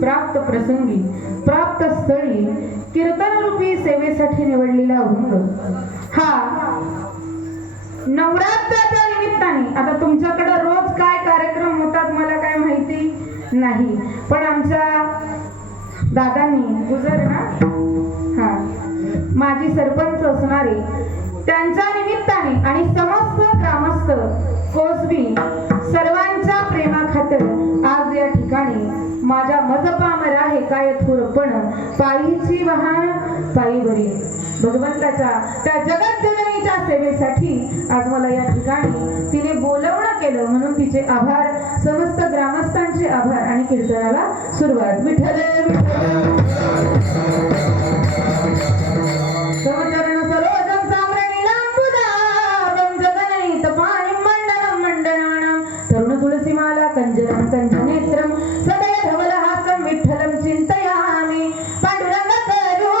प्राप्त प्रसंगी प्राप्त स्थळी कीर्तनरूपी सेवेसाठी निवडलेला अभंग हा नवरात्राच्या निमित्ताने, आता तुमच्याकडे रोज काय कार्यक्रम होतात मला काय माहिती नाही, पण आमच्या दादांनी गुजर ना हा माजी सरपंच असणारे त्यांच्या निमित्ताने आणि समस्त ग्रामस्थ कोसबी सर्वांच्या प्रेमाखातर आज या ठिकाणी माझ्या मजपामरा हे काय थोरपण पायीची वाहन पायी बरी भगवंताच्या त्या जगतजननीच्या सेवेसाठी आज मला या ठिकाणी तिने बोलवणं केलं, म्हणून तिचे आभार, समस्त ग्रामस्थांचे आभार आणि कीर्तनाला सुरुवात. विठ्ठल समचरण सरोजं साम्रणीलांबुदाभं जगनयित पाणिं मण्डलं मण्डनानां तरुण तुलसीमाला कंजरं कंजनेत्रं सदय धवलहासं विठ्ठलं चिन्तयामि पांडुरंग करू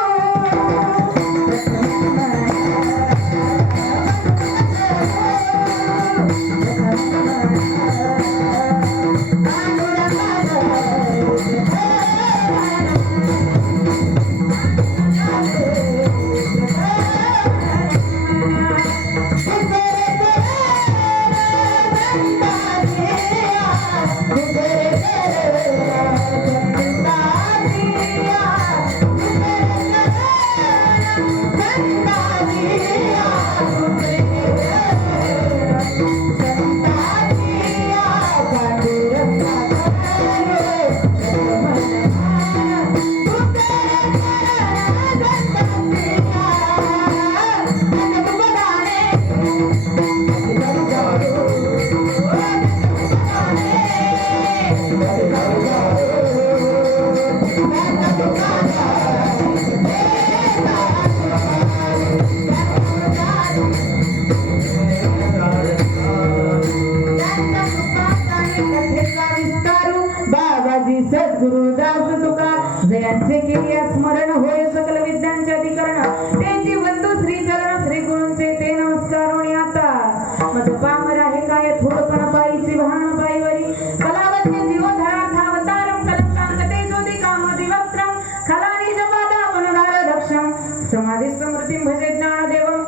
समाधिस्थं मृतिं भजे ज्ञानदेवम्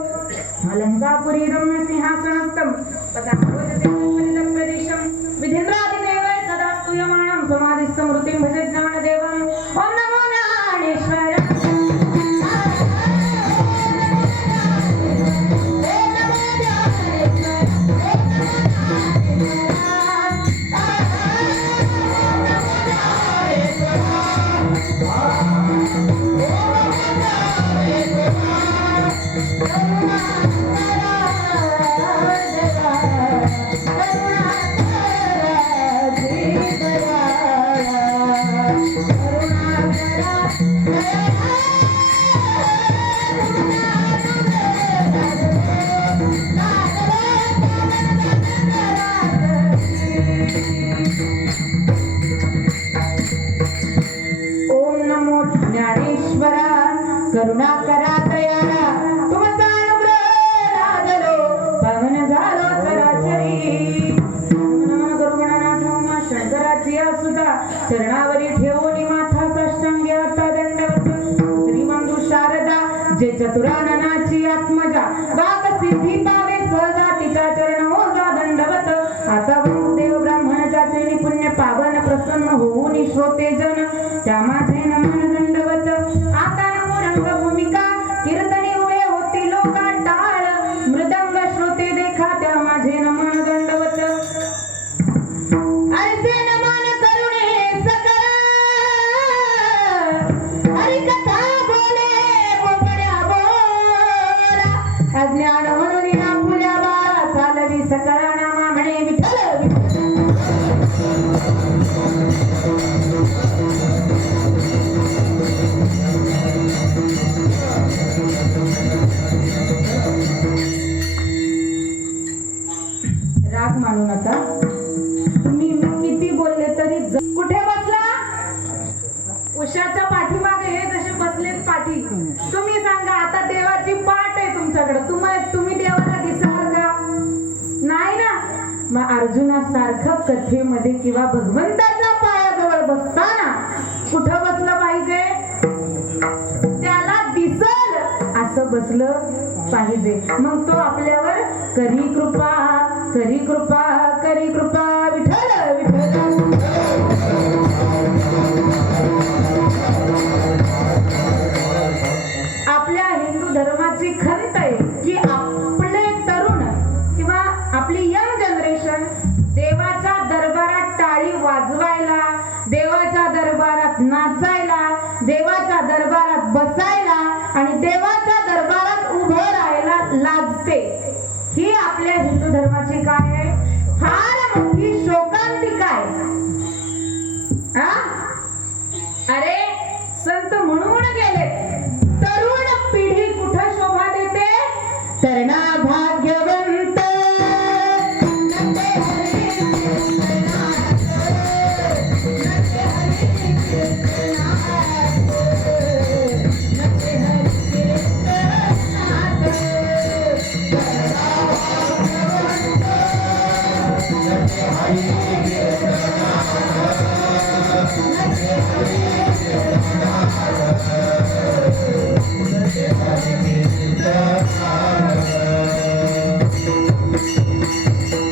अलङ्कापुरी रम्यसिंहासनस्थं पदाम्बोजदेवं विधिन्द्रादिदेवै सदा स्तूयमानं समाधिस्थं मृतिं भजे ज्ञानदेवम् ॐ नमो ज्ञानेश्वराय। करुणाकरा दयाळा तुमचा अनुग्रह लादलो पावन झालो चराचरी नमन करुणानाथ उमा शंकराची सुधा चरणावरी ठेवून माथा साष्टांगी आता दंडवत श्रीमंदू शारदा जे चतुराननाची आत्मजा वाग सिद्धी पावे सहजा तिच्या चरण ओजा दंडवत आता देव ब्राह्मण जाते पुण्य पावन प्रसन्न होऊन श्रोते जन त्या माझे नमन दंडवत आता भूमिका कीर्तनी उभे होती लोका टाळ मृदंग श्रोते देखा त्या माझे नमन दंडवत असे नमन करुणे सकरा हरी कथा बोले बोबड्या बोला अज्ञान म्हणून या फुल्या बाळा चालवी सकळा नामा म्हणे विठ्ठल राग मानू नका तुम्ही किती बोलले तरी कुठे बसला उशाच्या पाठीमागे हे जसे बसलेत पाठी तुम्ही सांगा आता देवाची पाठ आहे तुमच्याकडे तुम्ही देवाला दिसाल का नाही ना मग अर्जुनासारखं कथेमध्ये किंवा भगवंताच्या पायाजवळ बसताना कुठं बसलं पाहिजे त्याला दिसल असं बसलं पाहिजे मग तो आपल्यावर करी कृपा करी कृपा करी कृपा विठ्ठल विठ्ठल आपल्या हिंदू धर्माची खंत आहे की आपले तरुण किंवा आपली यंग जनरेशन देवाच्या दरबारात टाळी वाजवायला देवाच्या दरबारात नाचायला देवाच्या दरबारात बसायला आणि देवाच्या दरबारात उभं राहायला लाजते ही आपल्या हिंदू धर्माची काय आहे फार मोठी शोकांतिका आहे अरे संत म्हणून गेले तरुण पिढी कुठं शोभा देते तरणा भाग्यवंत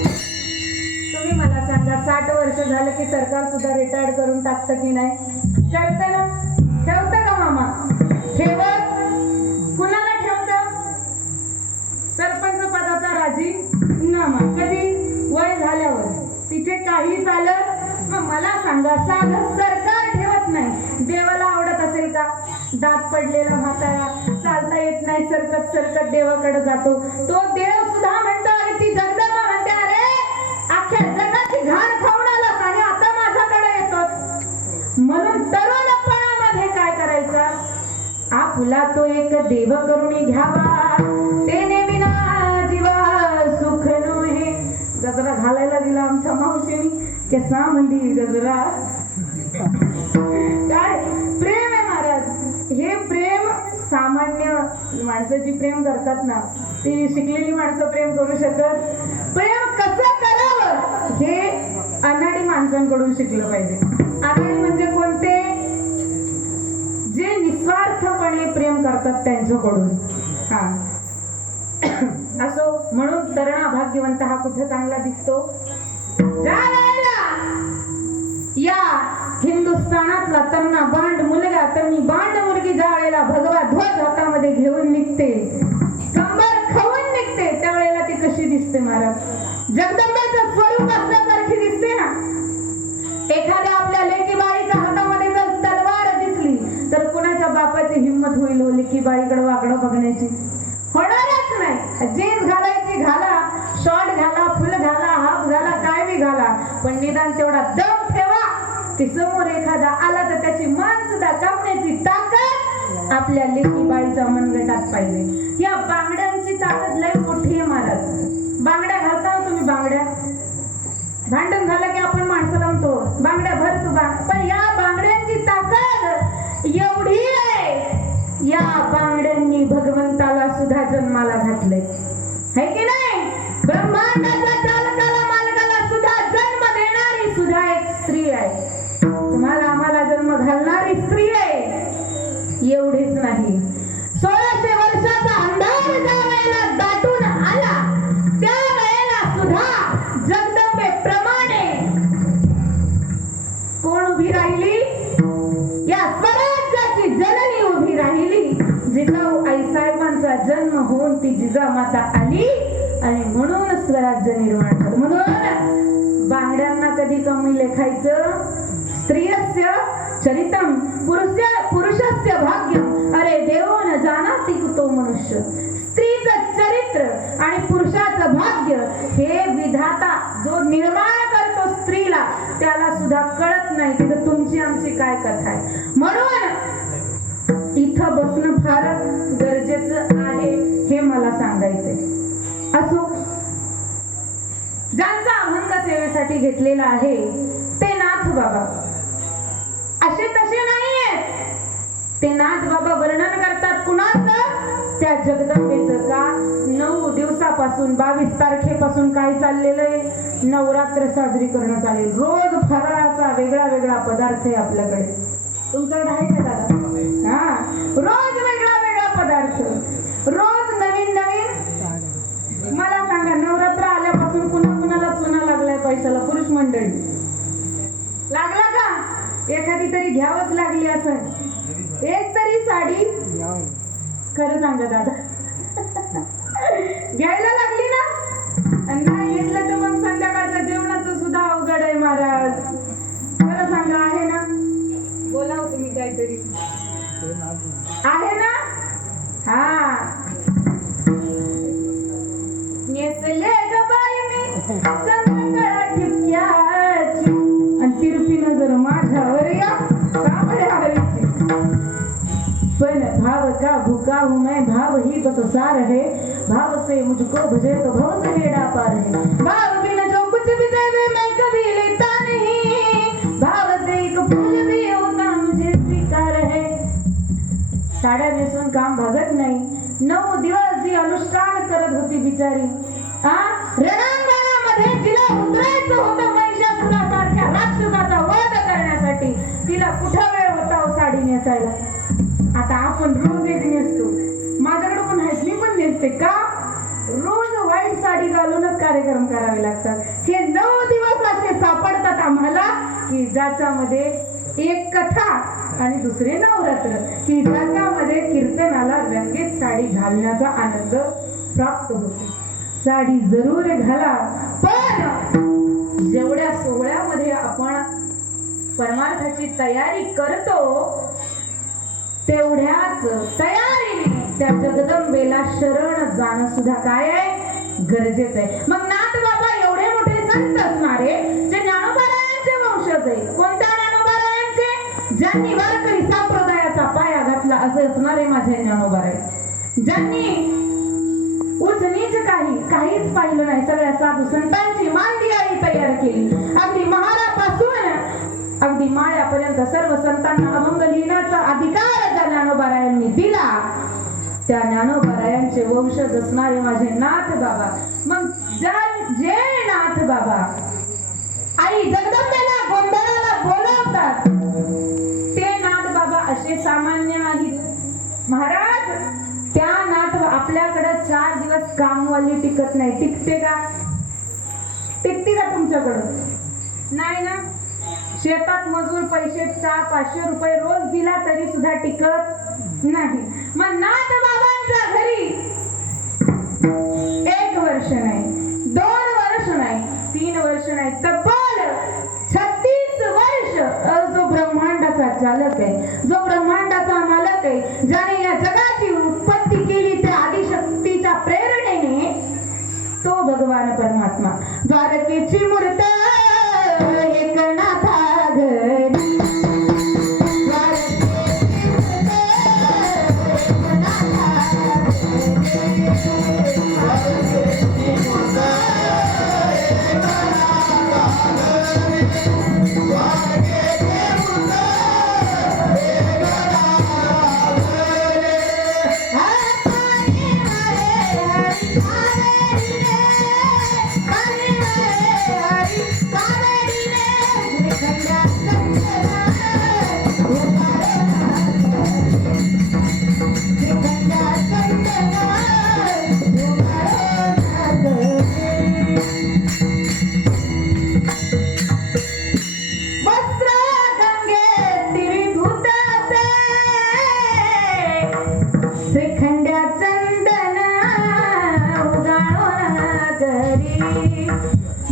तुम्ही मला सांगा 60 वर्ष झालं की सरकार सुद्धा रिटायर्ड करून टाकतं की नाही करतं ना ठेवतं का मामा ठेवत कुणाला ठेवतं सरपंच पदाचा राजीनामा कधी वय झाल्यावर तिथे काही झालं मग मला सांगा साधं सरकार ठेवत नाही देवाला आवडत असेल का दात पडलेला म्हातारा चालता येत नाही सरकत सरकत देवाकडे जातो तो देव सुद्धा म्हणतो आणि ती जगदंबा म्हणते अरे अख्ख्या जगाची घाण खाऊन आलास आणि आता माझ्याकडे येतोस म्हणून तरुणपणामध्ये काय करायचं आपुला तो एक देव करून घ्यावा तेने विना जीवा सुख नोहे गजरा घालायला दिला आमच्या मावशीने केसा मंदी गजरा काय प्रेम आहे महाराज हे प्रेम सामान्य माणसं जी प्रेम करतात ना ती शिकलेली माणसं प्रेम करू शकत प्रेम कसं करावं हे अनाडी माणसांकडून शिकलं पाहिजे अनाडी म्हणजे कोणते जे निस्वार्थपणे प्रेम करतात त्यांच्याकडून. हा असो, म्हणून तरणा भाग्यवंत हा कुठे चांगला दिसतो? ज्या वेळेला या हिंदुस्थानातला तरणा बांड मुलगा तरुणी बांड मुलगी ज्या वेळेला भगवा ध्वज हातामध्ये घेऊन निघते, कंबर खाऊन निघते, त्यावेळेला ती कशी दिसते महाराज? जगदंबेचं स्वरूप असल्यासारखी दिसते ना. एखाद्या आपल्या लेकीबाईच्या हातामध्ये जर तलवार दिसली तर कुणाच्या बापाची हिंमत होईल हो लेकीबाईकडे वाकडं बघण्याची? होणारच नाही. जीन्स घालायची घाला, शॉर्ट घाला, फुल घाला, हाफ घाला, काय बी घाला, पण निदान तेवढा दम ठेवा की समोर एखादा आला तर त्याची मान सुद्धा कापण्याची ताकद आपल्या लेकीबाईच्या मनगटात पाहिजे. या बांगड्यांची ताकद लय मोठी आहे महाराज. बांगड्या घालता ना तुम्ही? बांगड्या भांडण झालं की आपण माणसाला म्हणतो बांगड्या भर तू बांग, पण या बांगड्यांची ताकद एवढी आहे, या बांगड्यांनी भगवंताला सुद्धा जन्माला घातले, है की नाही? ब्रह्मांडाच्या चालकाला मालकाला सुद्धा जन्म देणारी सुद्धा एक स्त्री आहे. तुम्हाला आम्हाला जन्म घालणारी स्त्री आहे. एवढेच नाही, 1600 वर्षाचा अंधार ज्या वेळेला दाटून आला त्या वेळेला सुद्धा जगदंबे प्रमाणे कोण उभी राहिली? या स्वराज्याची जननी उभी राहिली. जिजाऊ आईसाहेबांचा जन्म होऊन ती जिजामाता आली आणि म्हणून स्वराज्य निर्माण झालं. म्हणून बांगड्यांना कधी कमी लेखायचं? स्त्रियस्य चरितम पुरुषस्य भाग्यम अरे देवो न जानाति कुतो मनुष्य. स्त्रीचं चरित्र आणि पुरुषाचं भाग्य हे विधाता जो निर्माण करतो स्त्रीला त्याला सुद्धा कळत नाही. तिथं तुमची आमची काय कथा आहे? म्हणून इथं बसणं फार गरजेचं आहे हे मला सांगायचंय. असो, ज्यांचा अभंग सेवेसाठी घेतलेला आहे ते नाथ बाबा असे तसे नाहीयेत. ते नाथ बाबा वर्णन करतात कुणाचं? त्या जगदंबेचं. का 9 दिवसापासून 22 तारखेपासून काय चाललेलं आहे? नवरात्र साजरी करणं चालेल. रोज फराळाचा वेगळा वेगळा पदार्थ आहे आपल्याकडे. तुमच्याकडे आहे का दादा? हा, रोज वेगळा वेगळा पदार्थ, रोज नवीन नवीन. मला सांगा, नवरात्र आल्यापासून कुणाला चुना लागलाय पैशाला? पुरुष मंडळी लागला का? एखादी तरी घ्यावंच लागली असं, एक तरी साडी. खरं सांगा दादा, घ्यायला लागली ना? आणि नाही घेतलं तर मग संध्याकाळच्या जेवणाचं सुद्धा अवघड आहे महाराज. खरं सांगा, आहे ना? बोला हो तुम्ही काहीतरी. आहे ना? हा, नेसले ग बाई मी चंद्रकळा ठिपक्याची आणि तिरपी नजर माझ्यावर या सावळ्या हरीची. पण भाव का भूखा हूँ मैं, भाव ही तो सार है, भाव से मुझको भजे तो भव से बेड़ा पार है. भाव बिना जो कुछ भी देवे मैं कभी लेता नहीं, भाव से एक फूल भी होता मुझे स्वीकार है. साड्या नेसून काम भागत नाही. 9 दिवस जी अनुष्ठान करत होती बिचारी, रणांगणामध्ये जिला उतरायचं होतं महिषासुरासारख्या राक्षसाचा वध करण्यासाठी, तिला कुठं वेळ होता हो साडी नेसायला? आता आपण रोज एक नेसतो, माझ्याकडे पण आहेत, मी पण नेसते. का? रोज वाईट साडी घालूनच कार्यक्रम करावे लागतात. हे 9 दिवस असे सापडतात आम्हाला की ज्याच्यामध्ये एक कथा आणि दुसरे नवरात्र, की ज्याच्यामध्ये कीर्तनाला रंगीत साडी घालण्याचा आनंद प्राप्त होतो. साडी जरूर घाला, पण जेवढ्या सोहळ्यामध्ये आपण परमार्थाची तयारी करतो तेवढ्याच तयारीने त्या जगदंबेला शरण जाणं सुद्धा काय आहे? गरजेचं आहे. मग नाथ बाबा एवढे मोठे संत असणारे जे ज्ञानोबारायांचे वंशज आहे. कोणत्या ज्ञानोबारायांचे? ज्यांनी वारकरी संप्रदायाचा पाया घातला असे असणारे माझे ज्ञानोबाराय, ज्यांनी उच नीच काहीच पाहिलं नाही. सगळ्या साधू संतांची मांदियाळी तयार केली. अगदी महारापासून अगदी माळ्यापर्यंत सर्व संतांना अभंग लिहिण्याचा अधिकार ज्या ज्ञानोबारायांनी दिला, त्या ज्ञानोबारायांचे वंशज असणारे माझे नाथ बाबा. मग जे नाथ बाबा आई जगदंबेला गोंधळाला बोलवतात ते नाथ बाबा असे सामान्य नाहीत. आपल्याकडं 4 दिवस कामवाली टिकत नाही, टिकते का? टिकते का तुमच्याकडं? नाही ना. शेतात मजूर पैसे 500 रुपये रोज दिला तरी सुद्धा टिकत नाही. मग नाथ बाबांच्या घरी 1 वर्ष नाही, 2 वर्ष नाही, 3 वर्ष नाही, तब्बल 36 वर्ष जो ब्रह्मांडाचा चालक आहे, जो ब्रह्मांडाचा मालक आहे, ज्याने या जगाची उत्पत्ती केली त्या आदिशक्तीच्या प्रेरणेने, तो भगवान परमात्मा द्वारकेची मूर्त एकनाथा घरी.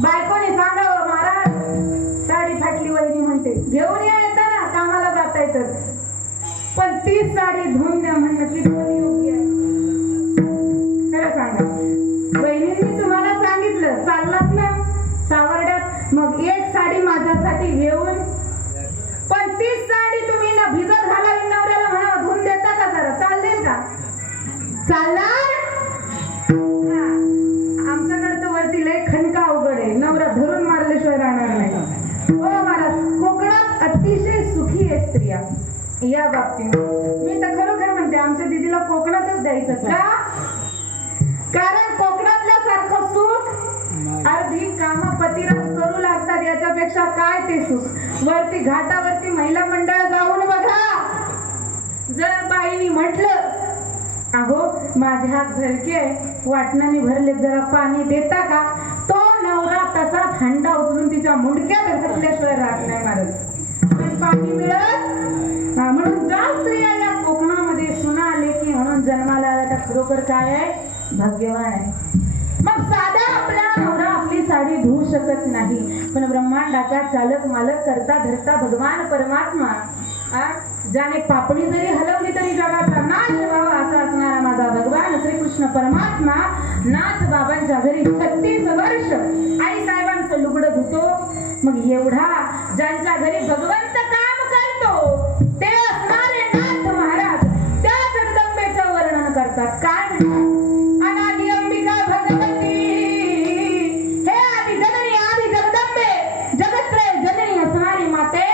बायकोने सांगावं, महाराज साडी फाटली वहिनी म्हणते, घेऊन या येताना कामाला जाता येतं, पण तीच साडी धुवून द्या म्हणणं किती योग्य आहे? खरं सांगा, वहिनींनी तुम्हाला सांगितलं, चाललात ना सावर्ड्यात, मग एक साडी माझ्यासाठी घेऊन, पण तीच साडी तुम्ही ना भिजत घालावी नवऱ्याला म्हणा धुवून देता का? जरा चाललेल का? चालणार? आमच्याकडे तर वरती लय खणका अवघड आहे, नवरा धरून मारल्याशिवाय राहणार नाही. हो महाराज, कोकणात अतिशय सुखी आहे स्त्रिया या बाबतीत. मी तर खरोखर म्हणते आमच्या दीदीला कोकणातच द्यायचं का? कारण कोकणातल्या सारखं सुख अर्धी कामं पतिराज करू लागतात, याच्यापेक्षा काय ते सुख. वरती घाटावरती महिला मंडळ जाऊन बघा, जर बाईनी म्हटलं, अहो माझे हात झलके वाटणाने भरले, जरा पाणी देता का? तो नवरा तसा हंडा उचलून तिच्या मुंडक्यात घातल्याशिवाय राहत नाही महाराज. पण पाणी मिळत म्हणून ज्या स्त्रिया या कोकणामध्ये सुना आले की म्हणून जन्माला आला, तर खरोखर काय आहे? भाग्यवान आहे. मग साधा आपला नवरा आपली साडी धुवू शकत नाही, पण ब्रह्मांडाचा चालक मालक करता धरता भगवान परमात्मा, ज्याने पापणी जरी हलवली तरी जगाचा नाश व्हावा असा असणारा माझा भगवान श्रीकृष्ण परमात्मा, नाथ बाबांच्या घरी 36 वर्ष आई साहेबांचं लुगडं धुतो. मग एवढा ज्यांच्या घरी भगवंत काम करतो ते असणारे नाथ महाराज त्या जगदंबेचं वर्णन करतात. काय म्हणतात? अनादि अंबिका भगवती, हे आदि जननी आदि जगदंबे, जगत्रय जननी असणारी माते,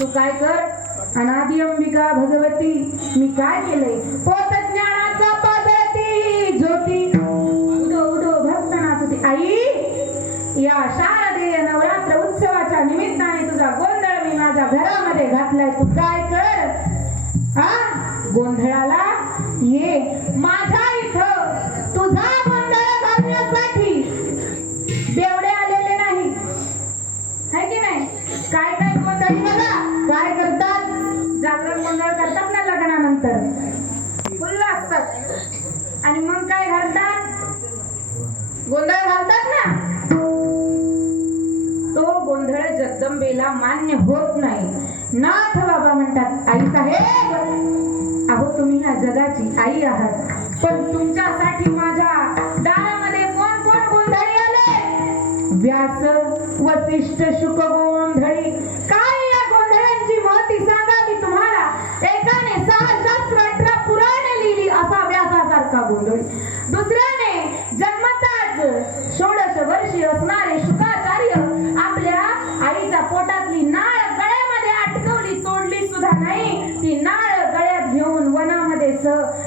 तू काय कर? अनादि अंबिका भगवती, मी काय केलंय? पोत ज्ञानाचा पादळती ज्योती, उदो उदो भक्त नाचती. आई, या शारदीय नवरात्र उत्सवाच्या निमित्ताने तुझा गोंधळ मी माझ्या घरामध्ये घातलाय, तू काय कर? गोंधळाला ये माझ्या इथं. तुझा गोंधळ घालण्यासाठी बेवडे आलेले नाही, है की नाही? काय काय गोंधळी बघा काय करतात, जागरण गोंधळ करतात ना लग्नानंतर, फुल्ल असतात आणि मग काय घालतात? गोंधळ घालतात ना. तो गोंधळ जगदंबेला मान्य होत नाही. नाथ बाबा म्हणतात, आई साहेब, अहो तुम्ही ह्या जगाची आई आहात, पण तुमच्यासाठी माझ्या दारामध्ये कोण कोण गोंधळी आले? व्यास, वसिष्ठ, शुक गोंधळी. काय या गोंधळांची महती सांगावी तुम्हाला? एकाने 6 शास्त्र 18 पुराणे लिहिली असा व्यासासारखा गोंधळी, दुसऱ्याने जन्मताच 16 वर्षीय असणारे शुकाचार्य आपल्या आईच्या पोटातली नाळ गळ्यामध्ये अटकवली, तोडली सुद्धा नाही, ती नाळ गळ्यात घेऊन वनामध्ये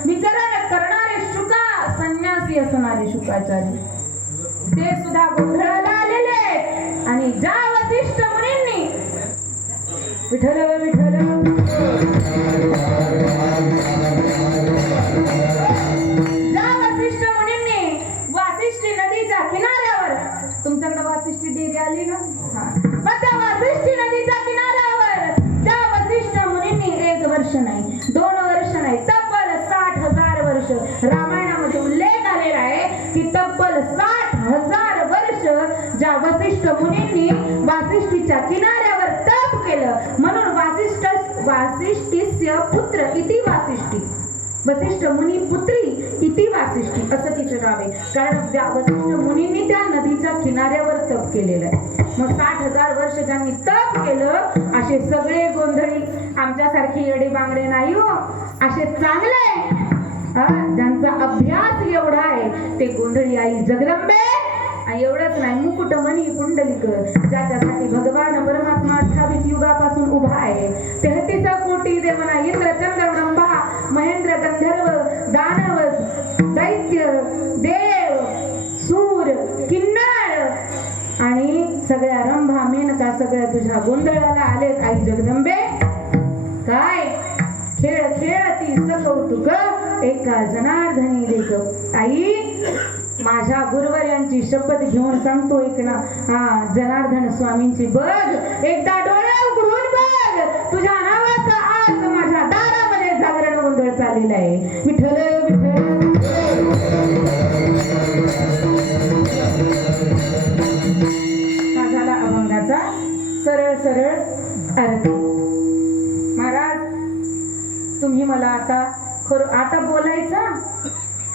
विचरण करणारे शुका संन्यासी असणारे शुकाचार्य, ते सुद्धा गोंधळाला आलेले. आणि ज्या वसिष्ठ मुनींनी विठ्ठल विठ्ठल रामायणामध्ये उल्लेख आलेला आहे की तब्बल 60,000 वर्ष ज्या वसिष्ठ मुनींनी वासिष्ठीच्या किनाऱ्यावर तप केलं, म्हणून वासिष्ठीस्य पुत्र इति वासिष्ठी, वसिष्ठ मुनी पुत्री इति वासिष्ठी असं तिचं नाव आहे. कारण वसिष्ठ मुनींनी त्या नदीच्या किनाऱ्यावर तप केलेलं आहे. मग 60,000 वर्ष ज्यांनी तप केलं असे सगळे गोंधळी आमच्यासारखे येडे बांगडे नाही हो, असे चांगले ज्यांचा अभ्यास एवढा आहे ते गोंधळी आई जगदंबे. एवढंच नाही, मुकुटमणी पुंडलिक ज्याच्यासाठी भगवान परमात्मा 28 युगापासून उभा आहे. 33 कोटी देवना इंद्र चंद्र ब्रह्मा महेंद्र गंधर्व दानव दैत्य देव सूर किन्नर आणि सगळ्या रंभा मेनका सगळ्या तुझ्या गोंधळाला आले आई जगदंबे. काय खेळ खेळती सकौतुक एका जनार्दनी लेख. आई माझ्या गुरुवर्यांची शपथ घेऊन सांगतो एक ना, जनार्दन स्वामींची बघ, एकदा डोळे उघडून बघ, तुझ्या नावाचा आज माझ्या दारामध्ये जागरण गोंधळ चाललेला आहे. विठ्ठल विठ्ठल हा झाला अभंगाचा सरळ सरळ अर्थ. महाराज तुम्ही मला आता बोलायचं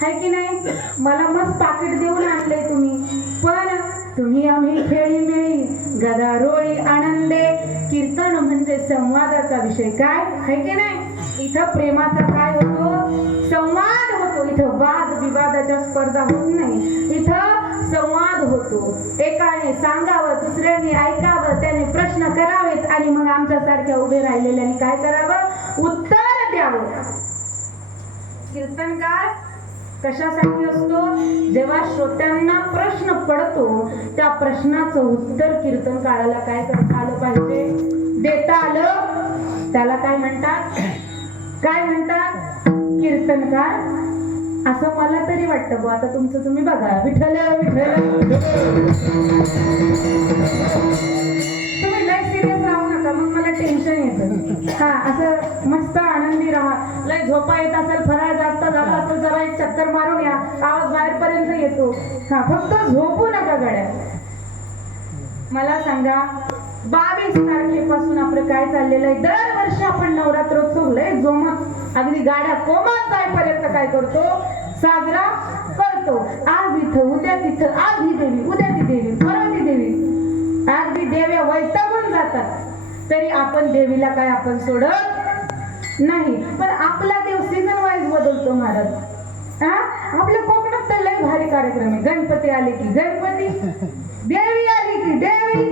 है की नाही? मला मस्त पाकिट देऊन आणले तुम्ही, पण तुम्ही आम्ही खेळी मिळी गदारोळी आनंदे. कीर्तन म्हणजे संवादाचा विषय, काय है की नाही? इथं प्रेमाचा काय होतो? संवाद होतो. इथं वाद विवादाच्या स्पर्धा होत नाही, इथं संवाद होतो. एकाने सांगावं, दुसऱ्याने ऐकावं, त्याने प्रश्न करावेत आणि मग आमच्यासारख्या उभे राहिलेल्याने काय करावं? उत्तर द्यावं. कीर्तनकार कशासाठी असतो? जेव्हा श्रोत्यांना प्रश्न पडतो त्या प्रश्नाचं उत्तर कीर्तन काळाला काय करता आलं पाहिजे, देता आलं. त्याला काय म्हणतात? काय म्हणतात? कीर्तनकार. असं मला तरी वाटतं बुवा. आता तुमचं तुम्ही बघा. विठ्ठल विठ्ठल तुम्ही लय सिरियस राहू नका, मग मला टेन्शन येतं. असं मस्त आनंदी राहा. लय झोपा येत असेल, फराळ जास्त झाला असेल, जरा एक चक्कर मारून या, आवाज बाहेरपर्यंत येतो. फक्त झोपू नका गड्या. मला सांगा 22 तारखेपासून आपलं काय चाललेलं आहे? दरवर्षी आपण नवरात्रोत्सव लय जोमात अगदी गाड्या कोमात जाईपर्यंत काय करतो? साजरा करतो. आज इथं, उद्या तिथं, आज ही देवी, उद्या ती देवी, परवा ती देवी, अगदी देव्या वैतागून जातात. तरी आपण देवीला काय आपण सोडत नाही. पण आपला देव सीझन वाईज बदलतो महाराज. आपल्या कोकणात तर लय भारी कार्यक्रम आहे. गणपती आले की गणपती, देवी आली की देवी,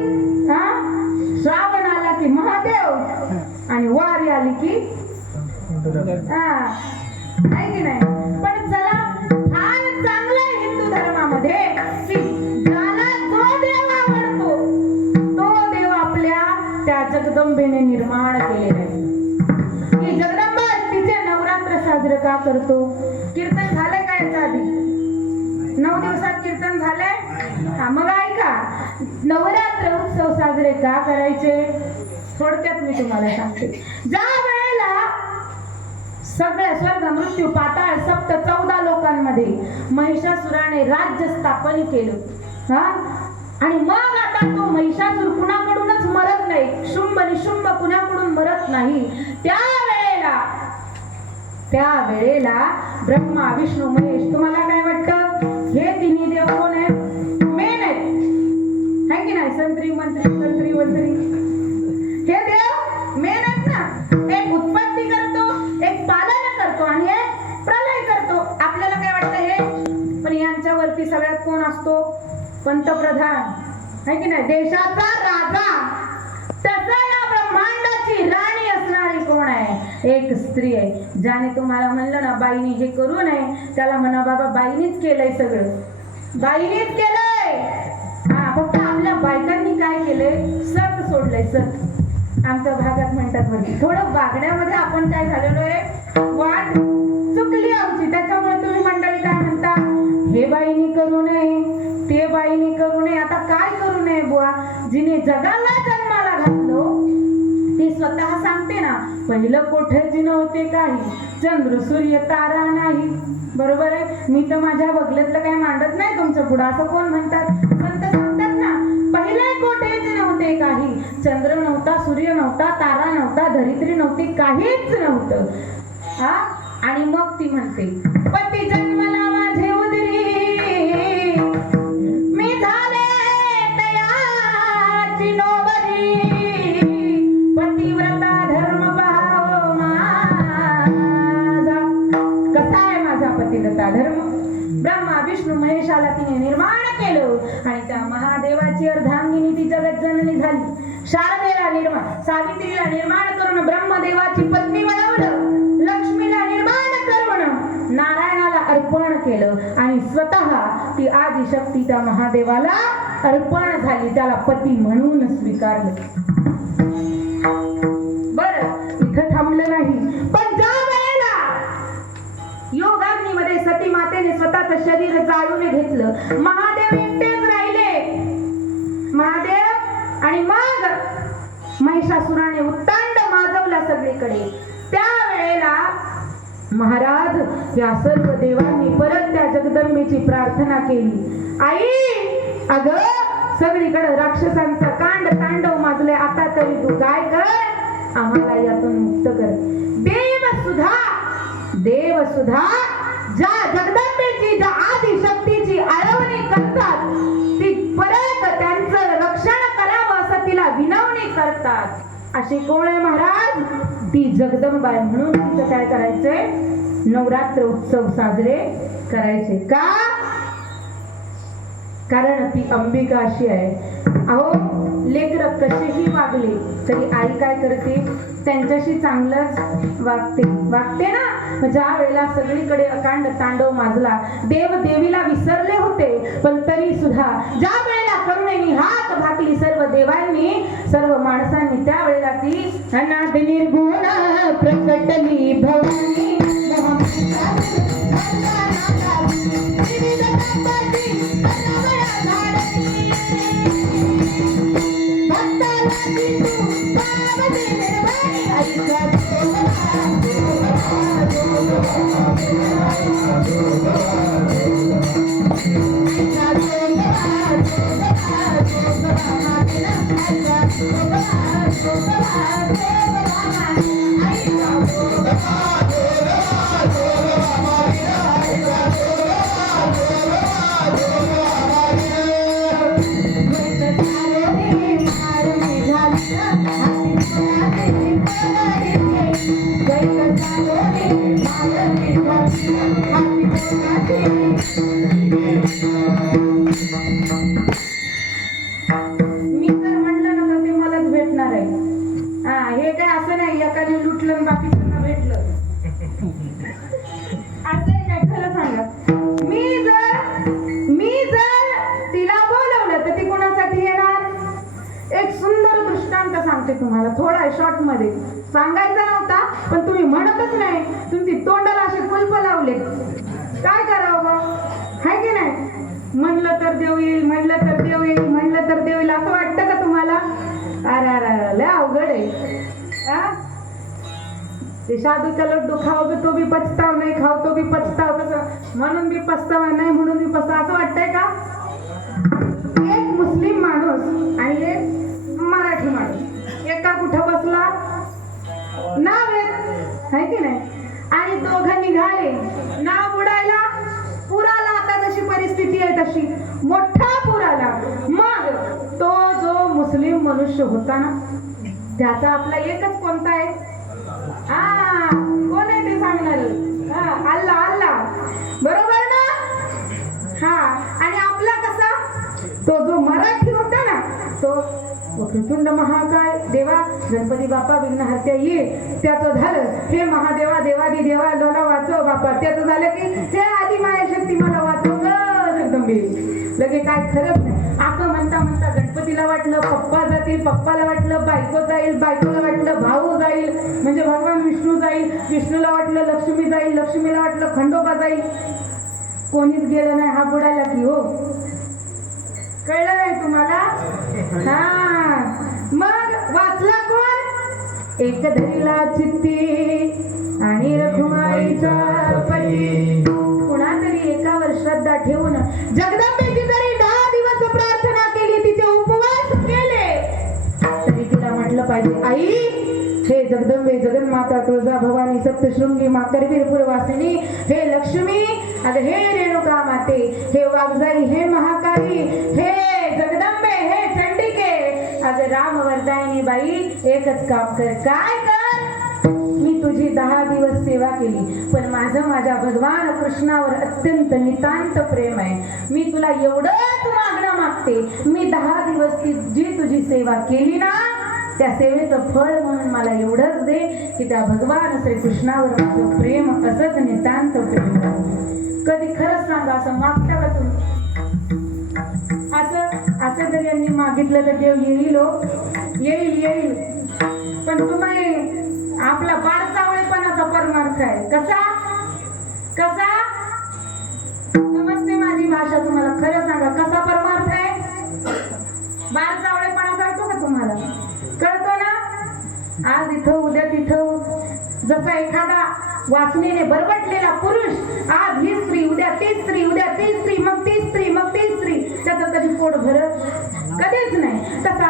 श्रावण आला की महादेव आणि वारी आली की आहे की नाही? पण चला, फार चांगलं आहे हिंदू धर्मामध्ये की ज्याला जो देव आवडतो तो देव आपल्या त्या जगदंबेने निर्माण केलेला आहे. की जगदंबा तिचे नवरात्र साजरे का करतो? कीर्तन झालंय का याच्या आधी? 9 दिवसात कीर्तन झालंय. मग ऐका, नवरात्र उत्सव साजरे का करायचे? थोडक्यात मी तुम्हाला सांगते. ज्या वेळेला सगळ्या स्वर्ग मृत्यू पाताळ सप्त 14 लोकांमध्ये महिषासुराने राज्य स्थापन केलं, आणि मग आता तो महिषासुर कुणाकडूनच मरत नाही, शुंभ निशुंभ कुणाकडून मरत नाही. त्यावेळेला ब्रह्मा विष्णू महेश, तुम्हाला काय वाटतं हे तिन्ही देव कोण आहेत? मेन आहेत, है की नाही? संत्री मंत्री संत्री मंत्री हे देव मेन आहेत ना. एक उत्पत्ती करतो, एक पालन करतो आणि एक प्रलय करतो. आपल्याला काय वाटतं हे? पण यांच्यावरती सगळ्यात कोण असतो? पंतप्रधान, है की नाही? देशाचा राजा. तसं या ब्रह्मांडाची राणी असणारी कोण आहे? एक स्त्री आहे. ज्याने तुम्हाला म्हणलं ना बाईने हे करू नये, त्याला म्हणा बाबा बाईनीच केलंय, सगळं बाईनीच केलंय. फक्त आपल्या बायकांनी काय केलंय? सत सोडलंय. सत आमच्या भागात म्हणतात म्हणजे थोडं वागण्यामध्ये आपण काय झालेलो आहे, वाट चुकली आमची. त्याच्यामुळे तुम्ही मंडळी काय म्हणता, हे बाईनी करू नये, ते बाईनी करू नये. आता काय करू नये बुवा? जिने जगाला जन्माला घातलो ती स्वतः सांगते ना, पहिलं कोठेच नव्हते काही, चंद्र सूर्य तारा नाही. बरोबर आहे. मी तर माझ्या बगल्यातलं काही मांडत नाही तुमच्या पुढं, असं कोण म्हणतात? संत सांगतात ना, पहिले कोठेच नव्हते काही, चंद्र नव्हता, सूर्य नव्हता, तारा नव्हता, धरित्री नव्हती, काहीच नव्हतं. हा, आणि मग ती म्हणते, पती जन्मला माझे उदरी, मी झाले तयाची नोबरी, पतिव्रता धर्म भाव माझा. कसा आहे माझा पतिव्रता धर्म? ब्रह्मा विष्णू महेशाला तिने निर्माण केलं आणि त्या महादेवाची अर्धांगिनी ती जगत जननी झाली. शारदेला निर्माण, सावित्रीला निर्माण करून ब्रह्मदेवाची पत्नी बनवलं, लक्ष्मीला निर्माण करून नारायणाला अर्पण केलं आणि स्वतः ती आदिशक्ती त्या महादेवाला अर्पण झाली, त्याला पती म्हणून स्वीकारलं. बरं, इथं थांबलं नाही, पण ज्या वेळेला योगाग्नीमध्ये सती मातेने स्वतःचं शरीर जाळून घेतलं, महादेव एकटेच राहिले. महादेव आणि मग महिषासुराने उत्तांड माजवला सगळीकडे. त्यावेळेला महाराज या सर्व देवांनी परत त्या जगदंबेची प्रार्थना केली, आई अगं सगळीकडे राक्षसांचा कांड तांडव माजले, आता तरी तू काय कर, आम्हाला यातून मुक्त कर. देव सुद्धा ज्या जगदंबेची, ज्या आदिशक्तीची आळवणी करतात, ती परत त्यांचं रक्षण करावं असं तिला विनवणी करतात. अशी कोण आहे महाराज? ती जगदंबा आहे. म्हणून तिचं काय करायचंय? नवरात्र उत्सव साजरे करायचे. का? कारण ती अंबिका अशी आहे. अहो, लेकरं कसेही वागले तरी आई काय करते? त्यांच्याशी चांगलंच वागते ना. ज्या वेळेला सगळीकडे अकांड तांडव माजला, देव देवीला विसरले होते, पण तरी सुद्धा ज्या वेळेला करुणेने हात घातली सर्व देवांनी, सर्व माणसांनी, त्यावेळेला ती अनाद निर्गुण प्रकटली भवानी. मी तर म्हणलं ना ते मलाच भेटणार आहे. हा, हे काय असं नाही एकाने लुटलं आणि बाकीच्यांना भेटलं असं आहे काय? खरं सांगा, मी जर तिला बोलवलं तर ती कोणासाठी येणार? एक सुंदर दृष्टांत सांगते तुम्हाला, थोडा शॉर्ट मध्ये सांगायचा नव्हता, पण तुम्ही म्हणतच नाही. तुमची तोंडाला असे कुलप लावले, काय करावं? हाय की नाही? म्हणलं तर देव येईल, म्हणलं तर देव येईल, म्हणलं तर देव येईल, असं वाटतं का तुम्हाला? अरे लय अवघड आहे. ते शादूचा लड्डू खाओ तो भी पछताव, नाही खाओ तो भी पछताव, कसं म्हणून मी पछतावा, नाही म्हणून मी पछतावा, असं वाटतंय का? एक मुस्लिम माणूस आणि एक मराठी माणूस एका कुठं बसला, नाव आहे की नाही, आणि दोघं निघाले नाव बुडायला. पुराला, आता जशी परिस्थिती आहे तशी मोठा पूर आला. मग तो जो मुस्लिम मनुष्य होता ना, त्याचा आपला एकच कोणता आहे? कोण आहे ते सांगणार? अल्लाह, बरोबर ना? हा, आणि आपला कसा? तो जो मराठी होता ना, तो वक्रतुंड महाकाय देवा गणपती बाप्पा विघ्नहर्त्या ये, त्याचं झालं हे महादेवा देवादी देवा लोला वाचव बाप्पा, त्याचं झालं की हे आदी माया शक्ती मला वाचव ग जगदंबे. लगे काय खरंच नाही. असं म्हणता म्हणता गणपतीला वाटलं पप्पा जातील, पप्पाला वाटलं बायको जाईल, बायकोला वाटलं भाऊ जाईल, म्हणजे भगवान विष्णू जाईल, विष्णूला वाटलं लक्ष्मी जाईल, लक्ष्मीला वाटलं खंडोबा जाईल. कोणीच गेलं नाही, हा बुडायला की. हो, कळलं तुम्हाला? हा, मग वाचला कोण? एक धरिला चित्ती आणि रखुमाईचा पती. कुणातरी एकावर श्रद्धा ठेवून जगदंबेची जरी 10 दिवस प्रार्थना केली, तिचे उपवास केले, तरी तिला म्हटलं पाहिजे, आई हे जगदंबे, जगन्माता, तुळजा भवानी, सप्तशृंगी मा, करवीरपुर वासिनी, हे लक्ष्मी, अगं हे रेणुका माते, हे वागजाई, हे महाकाली, हे जगदंबे, हे चंडिके, अगं रामवरदायिनी बाई, एकच काम कर. काय कर? मी तुझी 10 दिवस सेवा केली, पण माझं माझ्या भगवान कृष्णावर अत्यंत नितांत प्रेम आहे. मी तुला एवढंच मागणं मागते, मी 10 दिवस जी तुझी सेवा केली ना, त्या सेवेचं फळ म्हणून मला एवढंच दे की त्या भगवान श्रीकृष्णावर माझं प्रेम असंच नितांत प्रेम आहे. कधी खरंच सांगा, असं मागता का तुम्ही? असं जर यांनी मागितलं तर देव येईल, येईल, पण तुम्ही आपला बाळचावळेपणाचा परमार्थ आहे. कसा समजते माझी भाषा तुम्हाला? खरं सांगा, कसा परमार्थ आहे? बाळचावळेपणा कळतो का तुम्हाला? कळतो ना? आज इथं उद्या तिथं, जसा एखादा वासनेने बरबटलेला पुरुष, आज ही स्त्री, उद्या ती स्त्री, उद्या ती स्त्री, मग ती स्त्री, मग ती स्त्री, त्याचं कधी पोट भरत कधीच नाही. तसा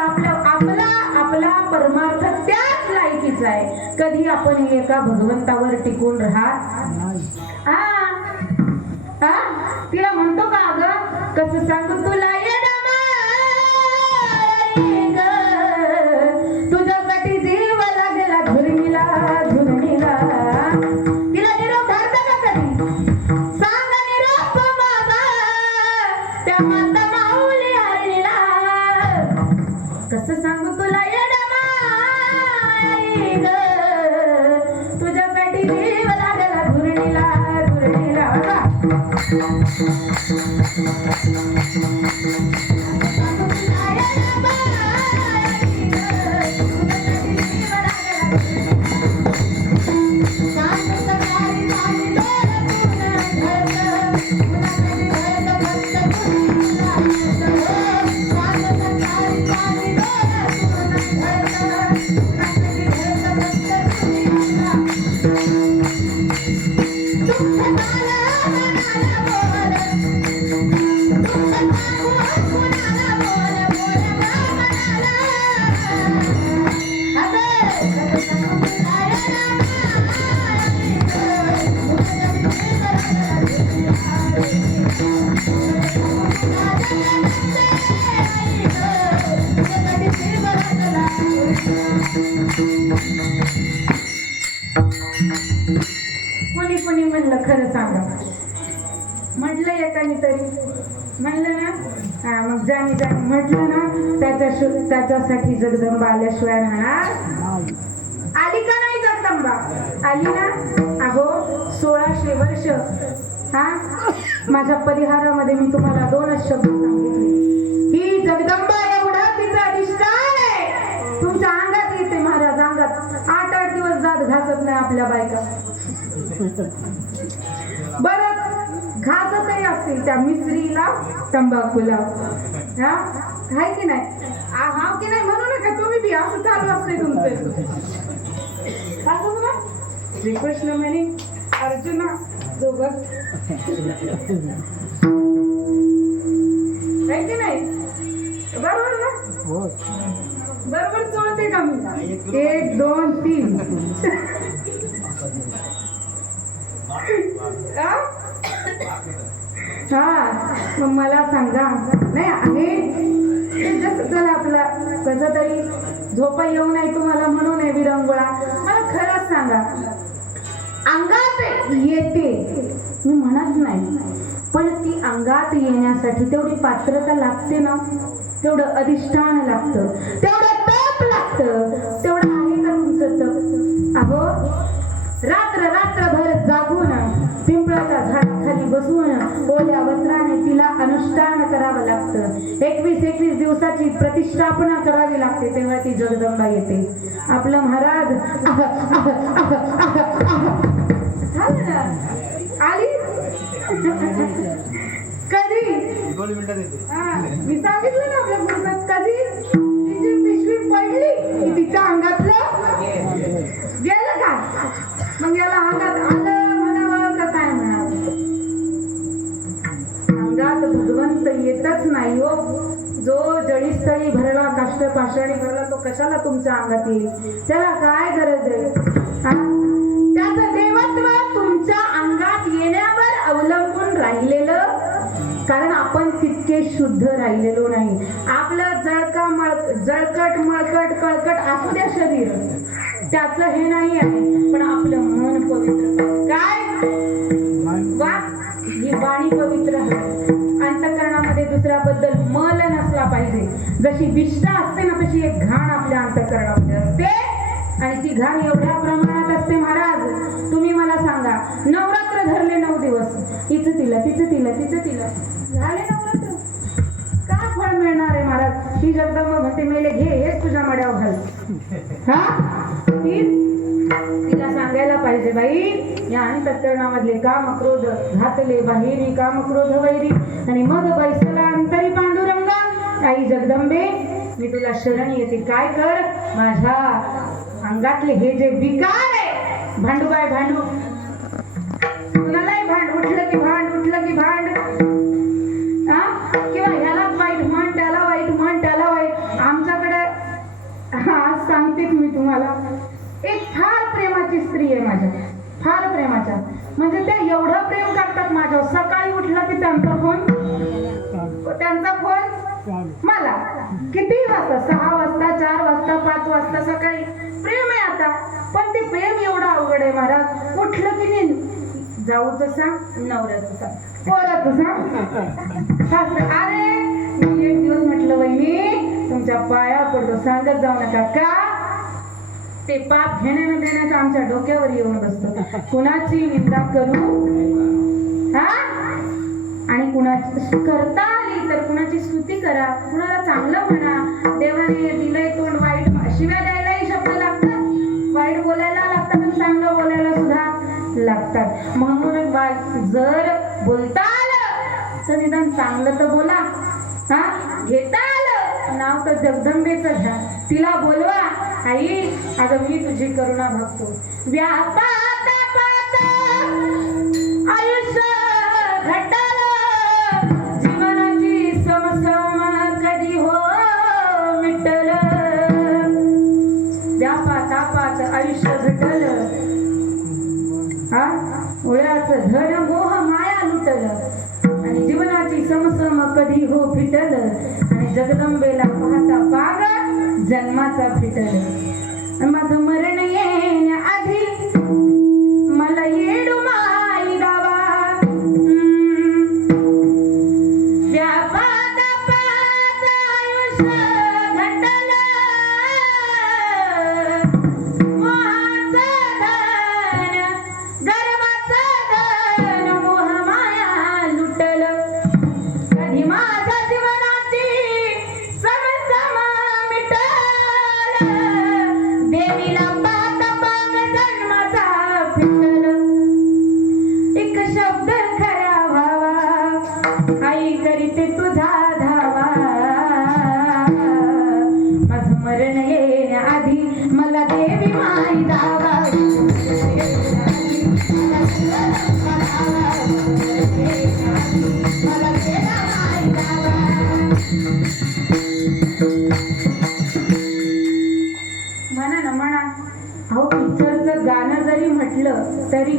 आपला परमार्थ त्याच लायकीचा आहे. कधी आपण एका भगवंतावर टिकून राहत. तिला म्हणतो का, अगं कसं सांगू तुला तुझ्यासाठी जीव लागला धुरणीला. तिला निरोप धरता का कधी? सांग निरोप माझा त्या माता माऊली हरणीला. कसं सांगू तुला तुझ्यासाठी जीव लागला धुरणीला. कोणी म्हणलं खरं सांगा? म्हटलं एकाने तरी म्हणलं ना. मग जाणी म्हटलं ना, त्याच्यासाठी जगदंबा आल्याशिवाय राहणार. आली का नाही जगदंबा? आली ना. अहो 1600 वर्ष माझ्या परिहारामध्ये मी तुम्हाला 2च शब्द सांगितले. ही जगदंबा एवढं तिचं अधिष्ठान आहे, तुमच्या अंगात येते महाराज, अंगात 8 दिवस जात घासत नाही आपल्या बायका. बरं घासतही असतील त्या मिसरीला, तंबाखूला, हाय की नाही? हाव की नाही म्हणू नका तुम्ही बी, असं चालू असते तुमचं. असं ना श्रीकृष्ण म्हणे अर्जुना सोबत, आहे की नाही? बरोबर ना? बरोबर चोळते का मी? 1 2 3 मग मला सांगा. नाही आहे जसं आपला कसं तरी झोपा येऊ नाही तुम्हाला म्हणून आहे विरंगुळा. मला खरंच सांगा, अंगात येते मी म्हणत नाही, पण ती अंगात येण्यासाठी तेवढी पात्रता लागते ना, तेवढं अधिष्ठान लागतं, तेवढं तप लागतं. तेवढं आहे का तुमचं तप? अहो रात्रभर जागून पिंपळाच्या झाडाखाली बसून ओल्या वस्त्राने तिला अनुष्ठान करावं लागतं. 21 दिवसाची प्रतिष्ठापना करावी लागते, तेव्हा ती जगदंबा येते. आपलं महाराज आली कधी? मी सांगितलं ना आपल्या पुस्तकात, कधी तिची पिशवी पडली की तिच्या अंगातलं भगवंत येतच नाही हो. जो जळीस्थळी भरला, काष्ट पाषाणी भरला, तो कशाला तुमच्या अंगात येईल? त्याला काय गरज आहे? हा? त्याचं देवत्व तुमच्या अंगात येण्यावर अवलंबून राहिलेलं, कारण आपण तितके शुद्ध राहिलेलो नाही. आपलं जळकट मळकट कळकट असू द्या शरीर, त्याचं हे नाही आहे, पण आपलं मन पवित्र. काय वा, ही वाणी पवित्र आहे. अंतःकरणामध्ये दुसऱ्याबद्दल मल नसला पाहिजे. जशी विष्ठा असते ना, तशी एक घाण आपल्या अंतःकरणामध्ये असते, आणि ती घाण एवढ्या प्रमाणात असते महाराज, तुम्ही मला सांगा. नवरात्र धरले 9 दिवस, तिचं तिला झाले नवरात्र, काय फळ मिळणार आहे महाराज? ती जगदंबा म्हणते, मेले घे, हेच तुझ्या मड्यावर घाल. हा, तिला सांगायला पाहिजे, बाई या अंतःकरणामधले काम क्रोध घातले बाहेरी, काम क्रोध वैरी, आणि मग बैसला अंतरी पांडुरंगा. आई जगदंबे, मी तुला शरण येते. काय कर, माझ्या अंगातले हे जे विकार आहे, भांडू बाय भांडू, कुणालाही भांड, उठलं की भांड, हा, किंवा ह्यालाच वाईट म्हण, त्याला वाईट म्हण, त्याला वाईट. आमच्याकडे आज सांगतेच मी तुम्हाला, एक फार प्रेमाची स्त्री आहे माझ्या, फार प्रेमाच्या, म्हणजे त्या एवढं प्रेम करतात माझ्यावर. सकाळी उठला की त्यांचा फोन मला, किती वाजता, 6 वाजता, 4 वाजता, 5 वाजता, सकाळी प्रेम आहे आता. पण ते प्रेम एवढं अवघड आहे महाराज. उठलं की नाही, जाऊचं सांग, नवऱ्याचं सांग, पोराचं सांग, सासरे. अरे मी एक दिवस म्हटलं, वहिनी तुमच्या पाया पडतो, सांगत जाऊ नका. का? ते पाप घेण्यानं देण्याचं आमच्या डोक्यावर येऊन बसतं. कुणाची निंदा करू, हा, आणि कुणाची करता आली तर कुणाची स्तुती करा, कुणाला चांगलं म्हणा. देवाने दिलंय तोंड, वाईट शिव्या द्यायलाही शब्द लागतात, वाईट बोलायला लागतात, आणि चांगलं बोलायला सुद्धा लागतात. म्हणून जर बोलता आलं तर निदान चांगलं तर बोला. हा, घेता आलं नाव तर जगदंबेचं घ्या, तिला बोलवा, आई अगं मी तुझी करुणा बघतो. व्यापात आयुष्य घटलं, जीवनाची समसम कधी हो मिटल. व्यापात आयुष्य घटलं, हा, ओळ्याचं धन मोह माया लुटलं, आणि जीवनाची समसम कधी हो फिटल, आणि जगदंबेला पाहता पाग जन्माचा फिटल. माझं मरण येण्याआधी मला येडू माई दावा, व्यापात आयुष्य घटलं, मोहाचं धन गर्वाचं धन मोह माया लुटलं, कधी माझ्या जीवनाची समसम मिटल, देवीला पात पाग जन्माचा फिटल. एक शब्द खरा व्हावा, आई करीते तुझा धावा, माझं मरण येण्याआधी मला देवी माई दावा. म्हणा ना, म्हणा. अहो, पिक्चरचं गाणं जरी म्हटलं तरी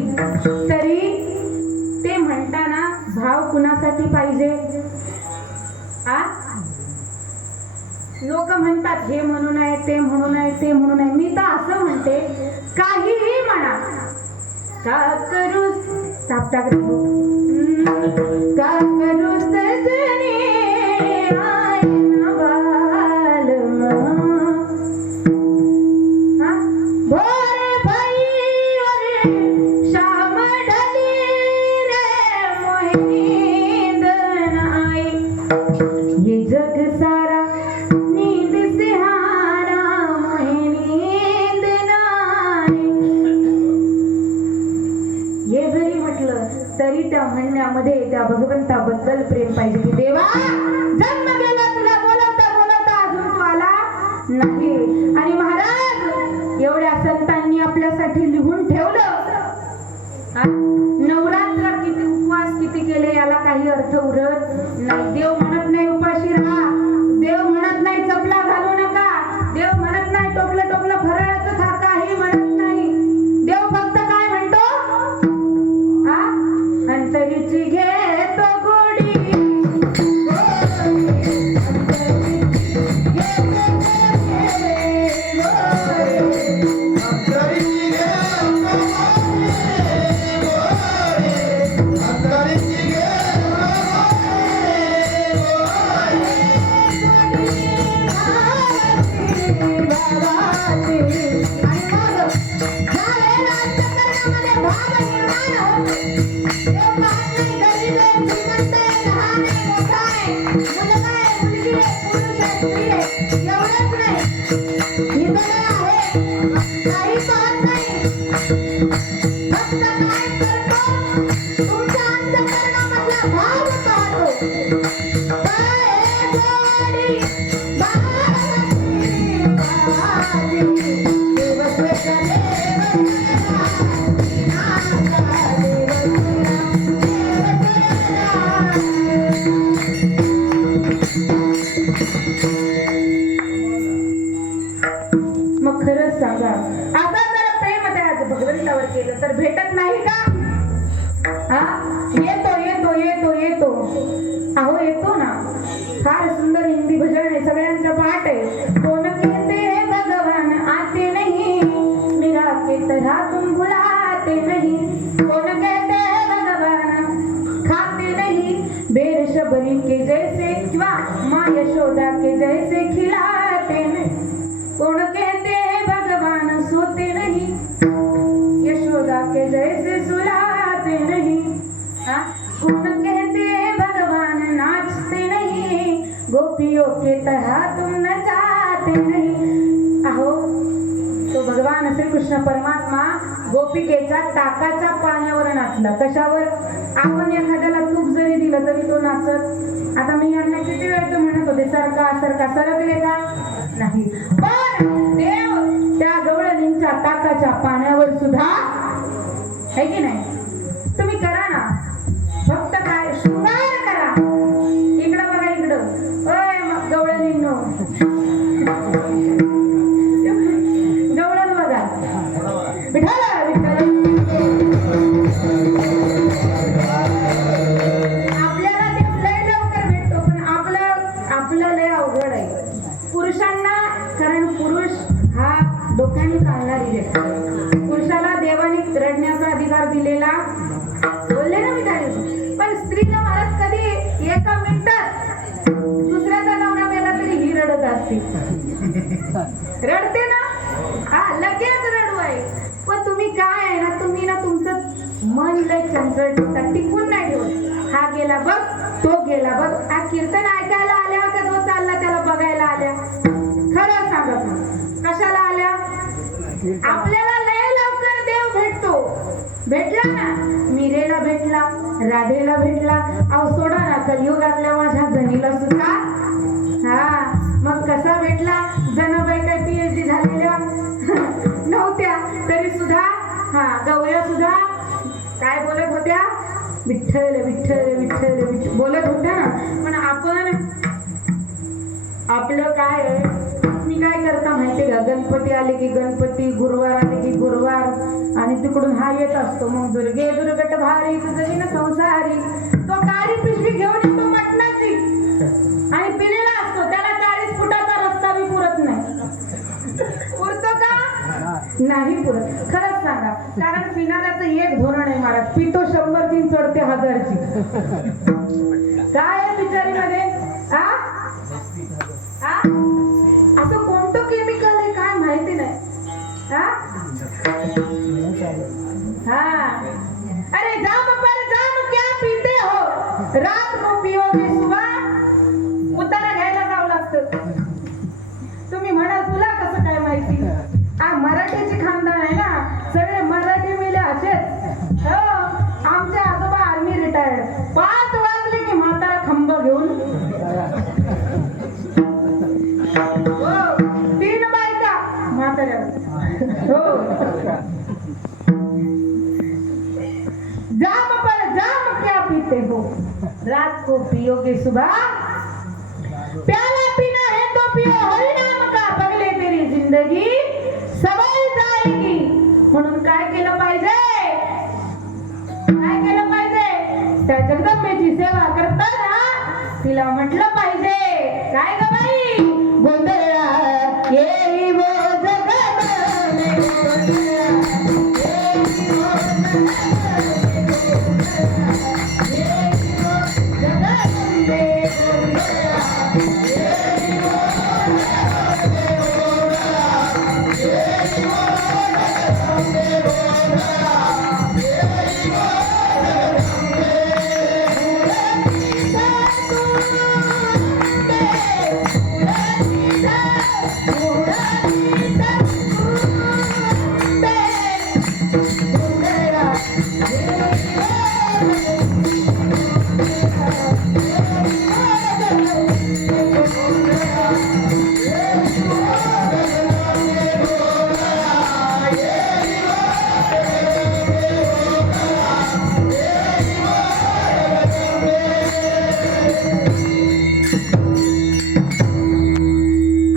ते म्हणताना भाव कुणासाठी पाहिजे? आ, लोक म्हणतात हे म्हणू नये, ते म्हणू नये, ते म्हणू नये. मी तर असं म्हणते, काहीही म्हणा, का करू टाप टाक का करू सजनी तरी त्या म्हणण्यामध्ये त्या भगवंताबद्दल प्रेम पाहिजे की देवा जन्म गेला तुला बोलवता बोलवता अजून तू आला नाही. आणि महाराज एवढ्या संतांनी आपल्यासाठी लिहून ठेवलं. नवरात्र किती उपवास किती केले या त्याला काही अर्थ उरत नाही. देव म्हणत नाही उपाशी राहा, देव म्हणत नाही चपला घालू नका, देव म्हणत नाही टोपलं टोपलं फराळाचं खा, काही म्हणत नाही. देव फक्त काय म्हणतो, हा अंतरीची घेतो गोडी, मग खरंच सांगा, आता जर प्रेम त्या भगवंतावर केलं तर भेटत नाही का? हा येतो येतो येतो येतो, अहो येतो ना. फार सुंदर हिंदी भजन आहे, सगळ्यांचा पाठ आहे. कोण कहते भगवान आते नहीं, मेरा के तरह तुम भुलाते नहीं. कोण कहते भगवान खाते नहीं, बेर शबरी के जैसे किंवा माँ यशोदा के जैसे खिलाते नहीं. कोण कहते भगवान सोते नहीं, यशोदा के जैसे सुलाते नहीं. हाँ? कोण कहते भगवान नाचते नहीं, गोपियों के तरह तुम नचाते नहीं. अहो तो भगवान श्री कृष्ण परमात्मा गोपिकेच्या ताकाच्या पाण्यावर नाचला. कशावर? आपण एखाद्याला तूप जरी दिलं तरी तो नाचत. आता मी यांना किती वेळचं म्हणत होते सरका सरका, सरकले का? नाही. पण देव त्या गवळणींच्या ताकाच्या पाण्यावर सुद्धा है की नाही. तुम्ही करा ना, फक्त काय शृंगार करा. इकडं बघा इकडं, ओय गवळणींनो, गवळण बघा, विठ्ठल विठ्ठल. आपल्याला ते लय लवकर भेटतो, पण आपलं लय अवघड आहे पुरुषांना. कारण पुरुष हा डोक्याने चालणारी व्यक्ती आहे. पुरुषाला देवाने रडण्याचा अधिकार दिलेला, बोलले ना मी त्या दिवशी. पण स्त्रीला महाराज कधी एका मिनिटात दुसऱ्याचा नवरा मेला तरी ही रडत असते. रडते ना, हा लगेच रडू आहे. पण तुम्ही काय आहे ना, तुम्ही ना तुमचं मन लय चंचल ठेवता, टिकून नाही ठेवत. हा गेला बघ, तो गेला बघ. हा कीर्तन ऐकायला आल्या का जो चालला त्याला बघायला आल्या? खरं सांगत ना, कशाला आल्या? आपल्याला लय लवकर देव भेटतो. भेटला ना, मीरेला भेटला, राधेला भेटला. अहो सोडा ना, कलियुगातल्या माझ्या जनीला सुद्धा. हा मग कसा भेटला? जनाबाई काय PhD झालेल्या नव्हत्या तरी सुद्धा, हा गवळ्या सुद्धा काय बोलत होत्या? विठ्ठल विठ्ठल विठ्ठल विठ्ठल बोलत होत्या ना. पण आपण आपलं काय आहे, मी काय करता माहितीये का? गणपती आले की गणपती, गुरुवार आले की गुरुवार, आणि तिकडून हा येत असतो मग दुर्गे दुर्गट भारी तुझी ना संसारी. तो काळी पिशवी घेऊन येतो मटणाची आणि पिलेला असतो. त्याला 40 फुटाचा रस्ता बी पुरत नाही. पुरतो का? नाही पुरत. खरंच सांगा, कारण पिणाऱ्याचं एक धोरण आहे महाराज, पितो 100ची चढते 1000ची. काय आहे बिचारीमध्ये? असं कोणतं केमिकल आहे काय माहिती नाही. अरे जाम पर जाम क्या पीते हो, रात को पिओगे सुबह. उतारा घ्यायला जावं लागतं. तुम्ही म्हणाल तुला कसं काय माहिती? मराठीची खानदान आहे ना, सगळे मराठी मेले असेच. हो, आमचे आजोबा आर्मी रिटायर्ड. 5 वाजले की म्हातारा खंब घेऊन, 3 बायका म्हाताऱ्या. हो, जाम पर जाम क्या पीते हो, रात को पियोगे सुबह प्याला पीना है तो पियो हरि नाम का बगले तेरी जिंदगी सबल जाएगी. म्हणून काय केलं पाहिजे? काय केलं पाहिजे? त्या जगदंबेची सेवा करताना तिला म्हटलं पाहिजे काय ग बाई गोंधळा येई वो जगदंबे गोंधळा येई वो जगदंबे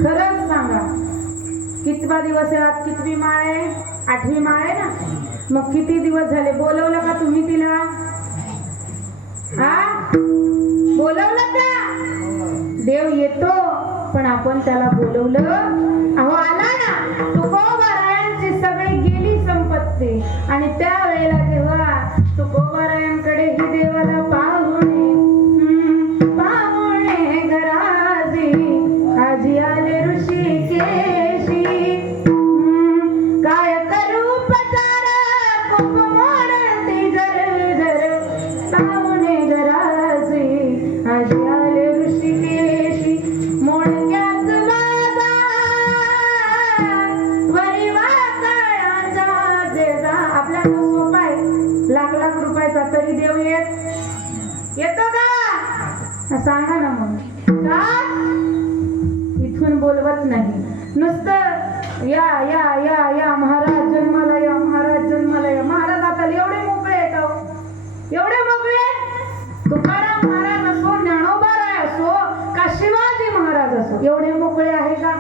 खरंच सांगा कितवा दिवस आहे आज? कितवी माळ आहे? 8वी माळ आहे ना. मग किती दिवस झाले? बोलवलं का तुम्ही तिला? हा बोलवलं का? देव येतो पण आपण त्याला बोलवलं. अहो आला ना तुकोबारायांची सगळी गेली संपत्ती आणि त्या वेळेला तेव्हा तुकोबारायांकडे ही देवाला पाहुणे पाहुणे घराजी आजी आले ऋषिकेशी. काय करू पचार खूप मोडती जर जर पाहुणे घराजी आजी आले ऋषिकेशी. मोडक्याच वादा वरी वाकळाचा जेजा. आपल्याला सोपा आहे लाख लाख रुपयाचा तरी देव येतो का? सांगा ना मग का इथून बोलवत नाही. नुसतं या या या या महाराज जन्माला या महाराज जन्माला या. महाराज आता एवढे मोकळे आहेत अहो. एवढे मोकळे तुकाराम महाराज असो ज्ञानोबा राय असो का शिवाजी महाराज असो एवढे मोकळे आहे का?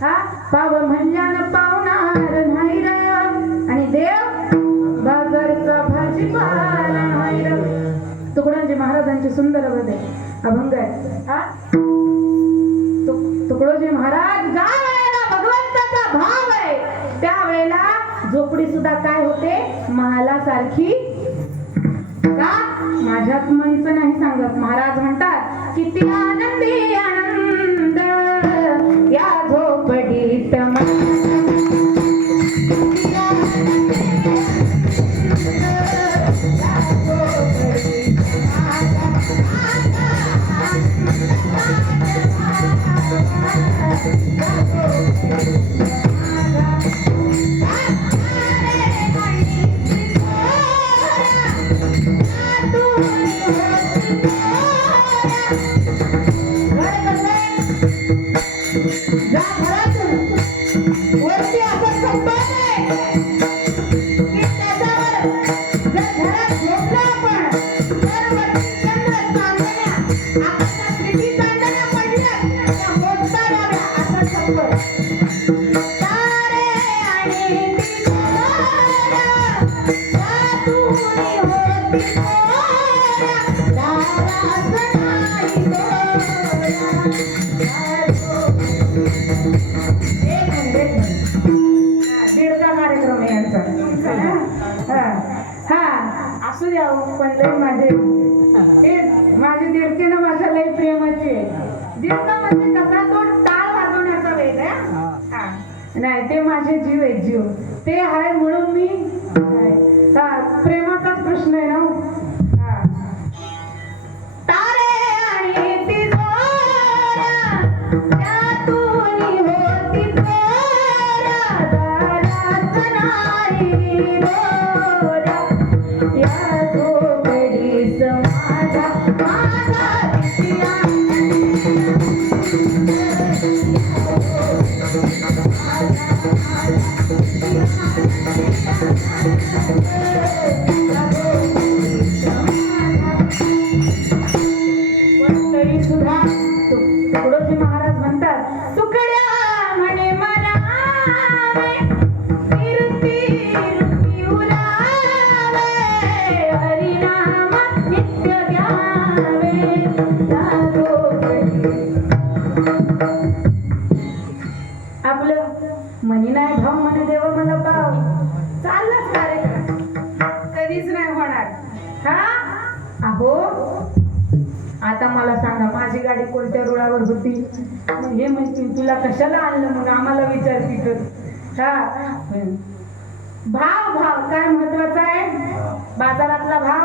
हा पाव म्हणल्यानं पावणार नाही र आणि देव बाजारचा भाजीपाला नाही र. तुकडोजी महाराजांची सुंदर बदे अभंग आहे. हा तुकडोजी महाराज ज्या वेळेला भगवंताचा भाव आहे त्यावेळेला झोपडी सुद्धा काय होते महालासारखी का? माझ्यात म्हणचं नाही सांगत. महाराज म्हणतात किती आनंदी आनंद या झोपडीत वरती असं कंपन आहे की त्याच्यावर जर घरात झोपलं आपण तर वरती चंद्र चांदण्या आकाशात किती चांदण्या पडल्या त्या मोजता याव्या असं कंपन. तारे आणि तिजोऱ्या त्यातूनी होती मोऱ्या दारात नाही दीडचा कार्यक्रम आहे यांचा. हा असू द्या पण लय माझे माझे दीडके ना माझ्या लय प्रेमाचे. दीडका म्हणजे कसा तो टाळ वाजवण्याचा वेग आहे. नाही ते माझे जीव आहे जीव ते आहे म्हणून मी हा प्रेमाचाच प्रश्न आहे ना. तारे आणि तिजोऱ्या त्यातूनी होती चोऱ्या दारात नाही दोऱ्या या झोपडीस माझा माझा किती आनंद आपलं मनी नाही भाव म्हणे देव मला पाव चाललाच कार्यक्रम कधीच नाही होणार हा अहो आता मला सांगा माझी गाडी कोणत्या रुळावर होती हे म्हणतील तुला कशाला आणलं म्हणून आम्हाला विचारती तर हा भाव भाव काय महत्वाचा आहे बाजारातला भाव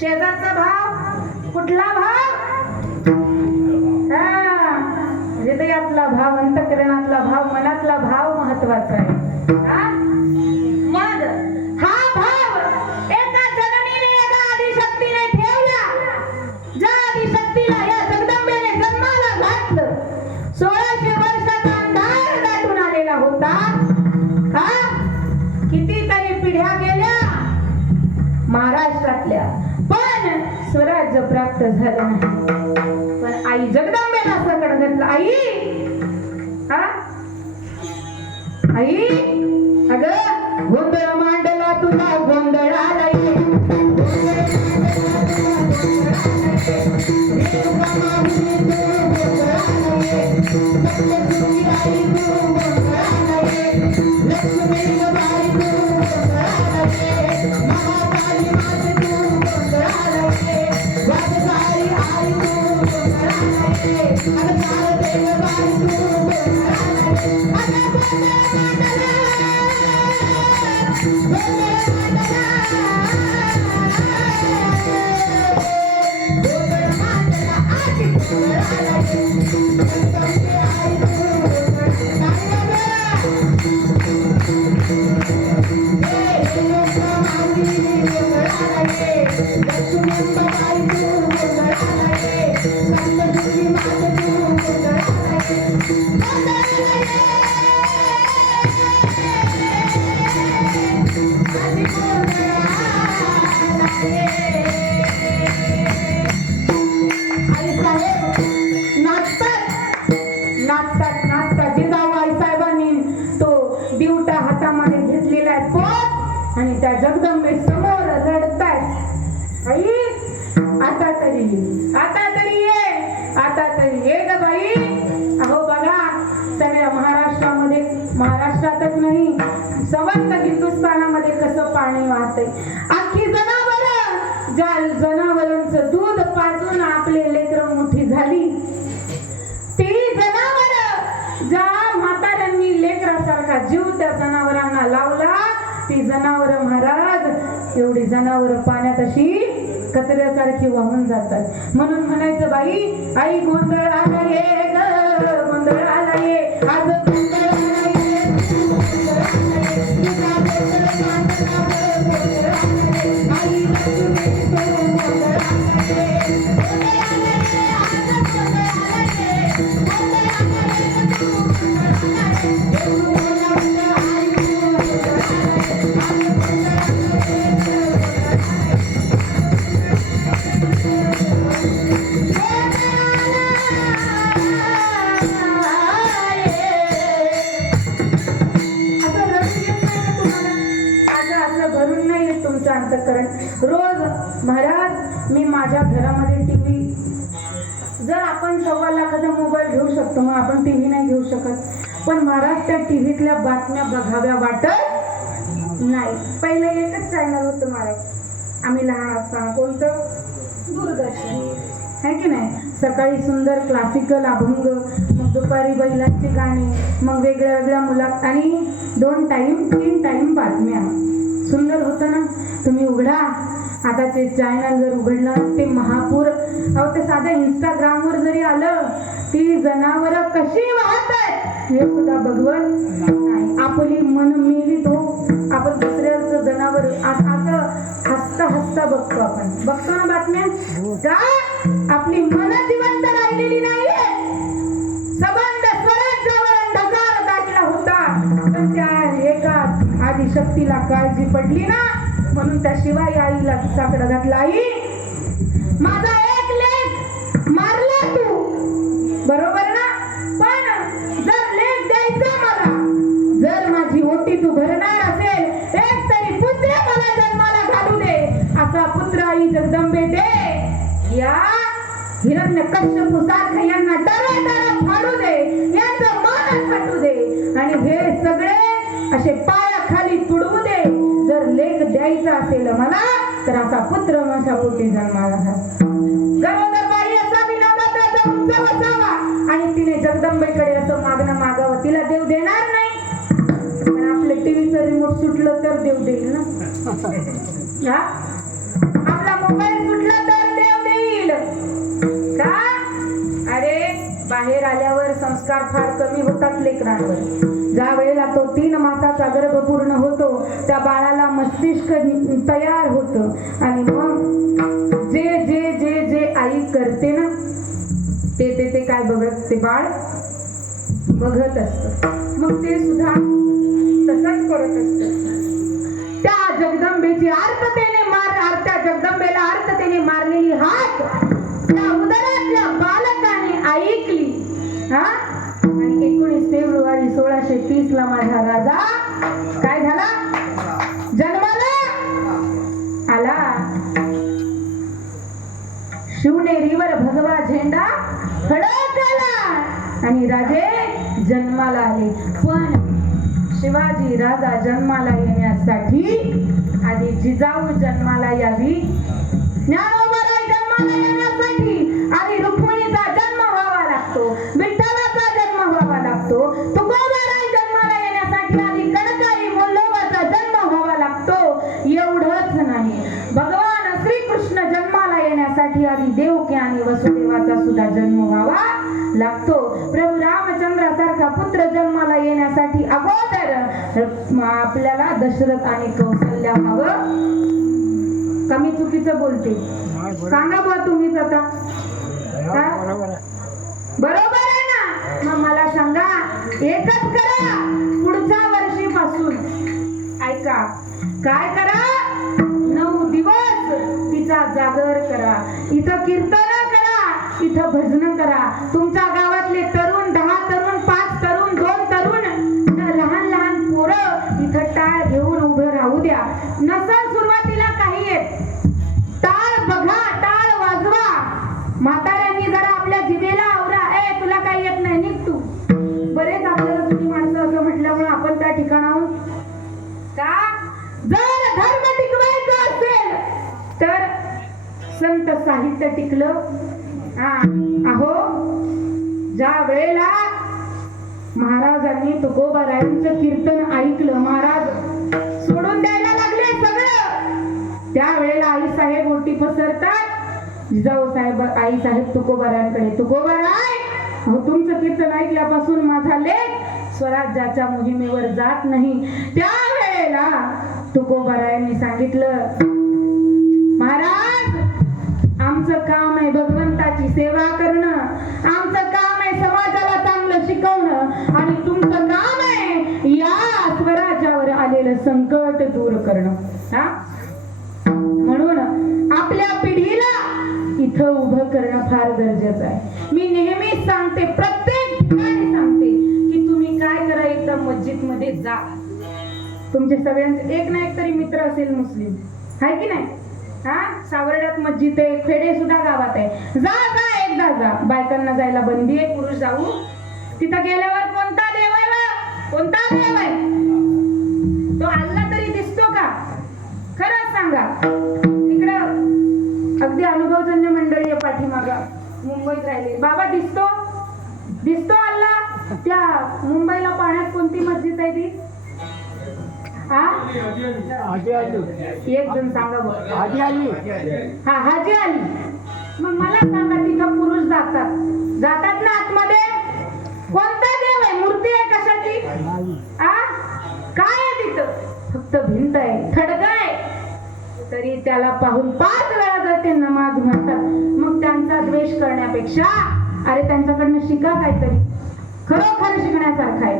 शेजारचा भाव कुठला भाव हृदयातला भाव अंतःकरणातला भाव मनातला भाव महत्वाचा आहे हा? मग हा भाव एका जननीने एका आदिशक्तीने ठेवला ज्या आदिशक्तीला या जगदंबेने जन्माला घातलं 1600 वर्षाचा अंधार दाटून आलेला होता हा कितीतरी पिढ्या गेल्या महाराष्ट्रातल्या पण स्वराज्य प्राप्त झालं नाही पण आई जगदंबेला सकड घातलं आई हा आई अगं गोंधळ मांडला तुला गोंधळाला ये आणि त्या जगदंबे समोर रडतायत आई आता तरी ये ग बाई अहो बघा सगळ्या महाराष्ट्रातच नाही समस्त हिंदुस्थानामध्ये कसं पाणी वाहतंय अख्खी जनावरं ज्या जनावरांचं दूध पाजून आपले लेकरं मोठी झाली ती जनावरं ज्या म्हाताऱ्यांनी लेकरासारखा जीव त्या जनावरांना लावला ती जनावर महाराज एवढी जनावर पाण्यात अशी कचऱ्यासारखी वाहून जातात म्हणून म्हणायचं बाई आई गोंधळ आला ये ग गोंधळ आला ये आज गोंधळ आला ये आई रोज महाराज मी माझ्या घरामध्ये टीव्ही जर आपण 1.25 लाखाचा मोबाईल घेऊ शकतो मग आपण टीव्ही नाही घेऊ शकत पण महाराज त्या टीव्हीतल्या बातम्या बघाव्या वाटत नाही पहिलं एकच चॅनल होतं महाराज आम्ही लहान असताना कोणतं दूरदर्शन है की नाही सकाळी सुंदर क्लासिकल अभंग मग दुपारी बैलांची गाणी मग वेगळ्या मुलात आणि 2 टाइम 3 टाइम बातम्या सुंदर होतं ना तुम्ही उघडा आता ते चॅनल जर उघडलं ते महापूर अहो ते साध्या इंस्टाग्रामवर जरी आलं ती जनावरं कशी वाहतात हे सुद्धा बघवत नाही आपली मन मेली तो आपण दुसऱ्याचं जनावर असं हसता बघतो आपण बघतो ना बातम्या का आपली मन जिवंत राहिलेली नाहीये संबंध स्वराज्यावर अंधकार दाटला होता पण त्या एका आदिशक्तीला काळजी पडली ना म्हणून त्या शिवाई आईला साकडा घातला आई माझा एक लेक मारला तू बरोबर ना पण जर लेक द्यायचा मला जर माझी ओटी तू भरणार असेल एक तरी पुत्र मला जन्माला घालू दे असा पुत्र आई जगदंबे या हिरण्यकश्यपू सारखं यांना टराटरा फाडू दे, यांचं मान फाटू दे आणि हे सगळे असे पायाखाली तुडवू दे. जर लेख द्यायचा असेल मला तर असा पुत्र माझ्या पोटी जन्माला गरोदर बाई असावी, नवरात्राचा उत्सव असावा आणि तिने जगदंबेकडे असं मागणं मागावं. तिला देव देणार नाही, पण आपलं टीव्हीचं रिमोट सुटलं तर देव देईल ना. हा? आपला मोबाईल सुटला तर देव देईल का? अरे बाहेर आल्यावर संस्कार फार कमी होतात लेकरांवर. ज्या वेळेला तो 3 मासाचा गर्भ पूर्ण होतो त्या बाळाला मस्तिष्क तयार होतं आणि मग जे जे जे जे आई करते ना ते ते ते काय बघत ते बाळ बघत असतं. मग ते सुद्धा तसंच करत असतं. त्या जगदंबेची त्या जगदंबेला आर्ततेने मारलेली हात त्या उदरातल्या बालकाने ऐकली. हा? आणि 19 फेब्रुवारी 1630 ला माझा राजा काय झाला, जन्माला आला. शिवनेरीवर भगवा झेंडा फडकला आणि राजे जन्माला आले. पण शिवाजी राजा जन्माला येण्यासाठी आधी जिजाऊ जन्माला यावी, ज्ञानोबाराय जन्माला येण्यासाठी आधी रुक्मिणीचा जन्म व्हावा लागतो, विठ्ठलाचा जन्म व्हावा लागतो, तुकोबाराय जन्माला येण्यासाठी आधी कणकाई मोल्लोबाचा जन्म व्हावा लागतो. एवढंच नाही, भगवान श्रीकृष्ण जन्माला येण्यासाठी आधी देवकी आणि वसुदेवाचा सुद्धा जन्म व्हावा लागतो. प्रभू रामचंद्रासारखा पुत्र जन्माला येण्यासाठी अगोदर आपल्याला दशरथ आणि कौशल्या व्हावं. कमी चुकीचं बोलते, सांगा बुवा तुम्हीच आता. बरोबर आहे ना? मग मला सांगा, एकच करा पुढच्या वर्षीपासून. ऐका, काय करा, 9 दिवस तिचा जागर करा, इथं कीर्तन करा, इथं भजन करा. तुमच्या गावातले तरुण 10 तरुण 5 तरुण 2 तरुण लहान लहान पोरं इथं टाळ घेऊन उभं राहू द्या. नसल सुरुवातीला काही येत, टाळ बघा, टाळ वाजवा. म्हाताऱ्यांनी जरा आपल्या जिभेला आवरा, ए तुला काही येत नाही निघ तू. बरेच आपल्याला जुनी माणसं असं म्हटल्यामुळे आपण त्या ठिकाणाहून का, जर धर्म टिकवायचा असेल तर संत साहित्य टिकलं. अहो, ज्या वेळेला महाराजांनी तुकोबारायांचं कीर्तन ऐकलं, महाराज सोडून द्यायला लागले सगळं. त्यावेळेला आई साहेब ओटी पसरतात, जिजाऊ साहेब आई साहेब तुकोबारायांकडे, तुकोबाराय अहो तुमचं कीर्तन ऐकल्यापासून माझा लेक स्वराज्याच्या मोहिमेवर जात नाही. त्यावेळेला तुकोबारायांनी सांगितलं, महाराज आमचं काम आहे भगवंताची सेवा करणं, आमचं काम आहे समाजाला चांगलं शिकवणं आणि तुमचं काम आहे या स्वराज्यावर आलेलं संकट दूर करणं. हा? म्हणून आपल्या पिढीला इथं उभं करणं फार गरजेचं आहे. मी नेहमीच सांगते, प्रत्येक ठिकाणी सांगते की तुम्ही काय करा, एकदा मस्जिद मध्ये जा. तुमचे सगळ्यांचे एक ना एक तरी मित्र असेल मुस्लिम, आहे की नाही? हा, सावर्ड्यात मस्जिद आहे, खेडे सुद्धा गावात आहे. जा जा एकदा जा. बायकांना जायला बंदी आहे, पुरुष जाऊ. तिथं गेल्यावर कोणता देव आहे बा? कोणता देव आहे? तो अल्ला तरी दिसतो का? खरंच सांगा. इकडं अगदी अनुभवजन्य मंडळी आहे पाठीमागं, मुंबईत राहिले. बाबा दिसतो? दिसतो अल्ला? त्या मुंबईला पाण्यात कोणती मस्जिद आहे ती? हा, एक जण सांगा बघ. हाजी अली. हा, हाजी अली. मग मला सांगा, तिथं पुरुष जातात ना आतमध्ये? कोणता देव आहे? मूर्ती आहे कशाची? काय आहे तिथं? फक्त भिंत आहे, खडग आहे. तरी त्याला पाहून 5 वेळा जर ते नमाज म्हणतात, मग त्यांचा द्वेष करण्यापेक्षा अरे त्यांच्याकडनं शिका काहीतरी, खरोखर शिकण्यासारखं आहे.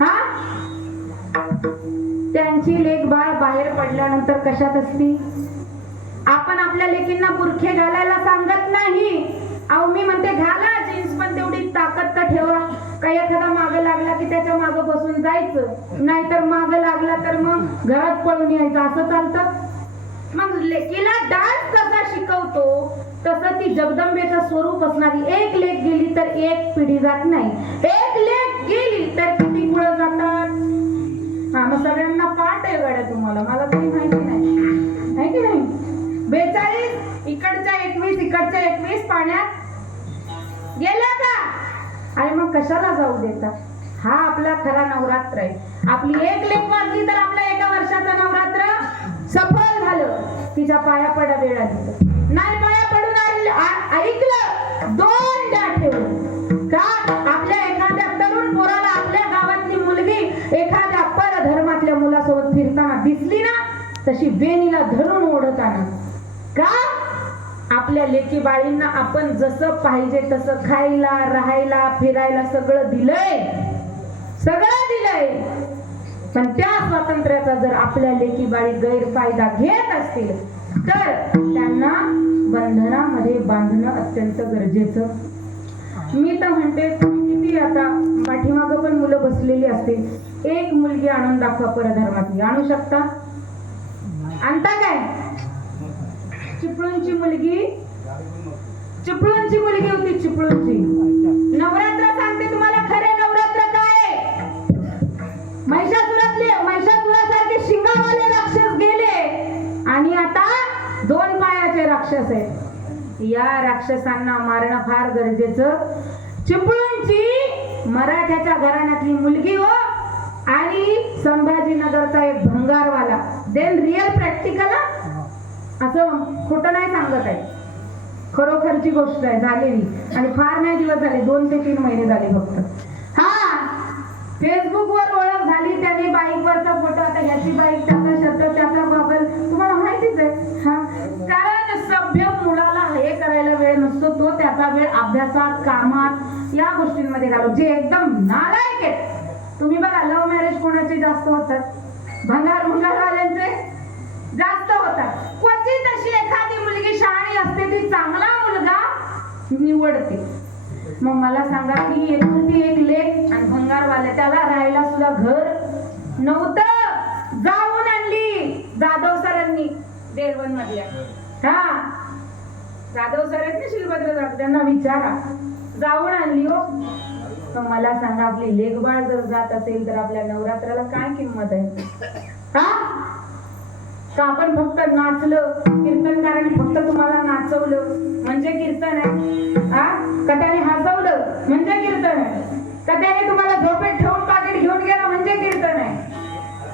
हा, त्यांची लेक बाळ बाहेर पडल्यानंतर कशात असती? आपण आपल्या लेकींना बुरखे घालायला सांगत नाही. अहो मी म्हणते घाला जीन्स, पण तेवढी ताकद तर ठेवा. काही एखादा मागं लागला की त्याच्या मागं बसून जायचं, नाहीतर मागं लागला तर मग घरात पळून यायचं. असं चालतं? मग लेकीला डान्स कसा शिकवतो तसं ती जगदंबेचं स्वरूप असणारी एक लेक गेली तर एक पिढी जात नाही, एक लेक गेली तर किती कुळं जातात. हा मग सगळ्यांना पाठ आहे गड्या तुम्हाला, मला काही माहिती नाही आहे की नाही. 42 इकडच्या 21 इकडच्या 21 पाण्यात गेल्या का, आणि मग कशाला जाऊ देता. हा आपला खरा नवरात्र आहे. आपली एक लेक वाजली तर आपल्या एका वर्षाचं नवरात्र सफल झालं. तिच्या पाया पडा वेळ आली नाही, पाया पडून ऐकलं 2 द्या ठेवून का. आपल्या एखाद्या तरुण पोराला आपल्या गावातली मुलगी एखाद्या परधर्मातल्या मुलासोबत फिरताना दिसली ना, तशी बेनीला धरून ओढताना का. आपल्या लेकी बाळींना आपण जसं पाहिजे तसं खायला राहायला फिरायला सगळं दिलंय, सगळं दिलंय. पण त्या स्वातंत्र्याचा जर आपल्या लेकी बाळी गैरफायदा घेत असतील तर त्यांना बंधनामध्ये बांधणं अत्यंत गरजेचं. मी तर म्हणते तुम्ही किती आता पाठीमागं पण मुलं बसलेली असतील, एक मुलगी आणून दाखवा परधर्मातली, आणू शकता. आणता काय. चिपळूणची मुलगी होती, चिपळूणची. नवरात्र सांगते तुम्हाला खरे नवरात्र काय. महिषासुरासारखे शिंगावाले राक्षस गेले आणि आता 2 पायाचे राक्षस आहेत. या राक्षसांना मारणं फार गरजेचं. चिपळूणची मराठ्याच्या घराण्यातली मुलगी हो, आणि संभाजीनगरचा एक भंगारवाला. देन रिअल प्रॅक्टिकल, असं खोटं नाही सांगत आहे, खरोखरची गोष्ट आहे झालेली. आणि फार नाही दिवस झाले, 2 ते 3 महिने झाले फक्त. हा फेसबुकवर ओळख झाली, त्याने बाईकवरचा फोटो, आता ह्याची बाईक, त्याचा शर्ट, त्याचा बाबल, तुम्हाला माहितीच आहे. हा कारण सभ्य मुलाला हे करायला वेळ नसतो, तो त्याचा वेळ अभ्यासात, कामात, या गोष्टींमध्ये घालतो. जे एकदम नालायक आहेत, तुम्ही बघा लव्ह मॅरेज कोणाचे जास्त होतात, भंगारवाल्यांचे जास्त होतात. क्वचित अशी एखादी मुलगी शहाणी असते, ती चांगला मुलगा निवडते. मग मला सांगा की एकुलती एक लेक आणि भंगारवाल्या, त्याला राहायला सुद्धा घर नव्हतं, जाऊन आणली जाधव सरांनी देरवन मधल्या. हा जाधव सर आहेत ना शिलभद्र जाधव, त्यांना विचारा, जाऊन आणली हो. तर मला सांगा आपली लेकबाळ जर जात असेल तर आपल्या नवरात्राला काय किंमत आहे. हा का आपण फक्त नाचलं, कीर्तनकारांनी फक्त तुम्हाला नाचवलं म्हणजे कीर्तन आहे. हा कट्याने हसवलं म्हणजे कीर्तन आहे, कट्याने तुम्हाला झोपेत ठेवून पाकिट घेऊन गेला म्हणजे कीर्तन आहे.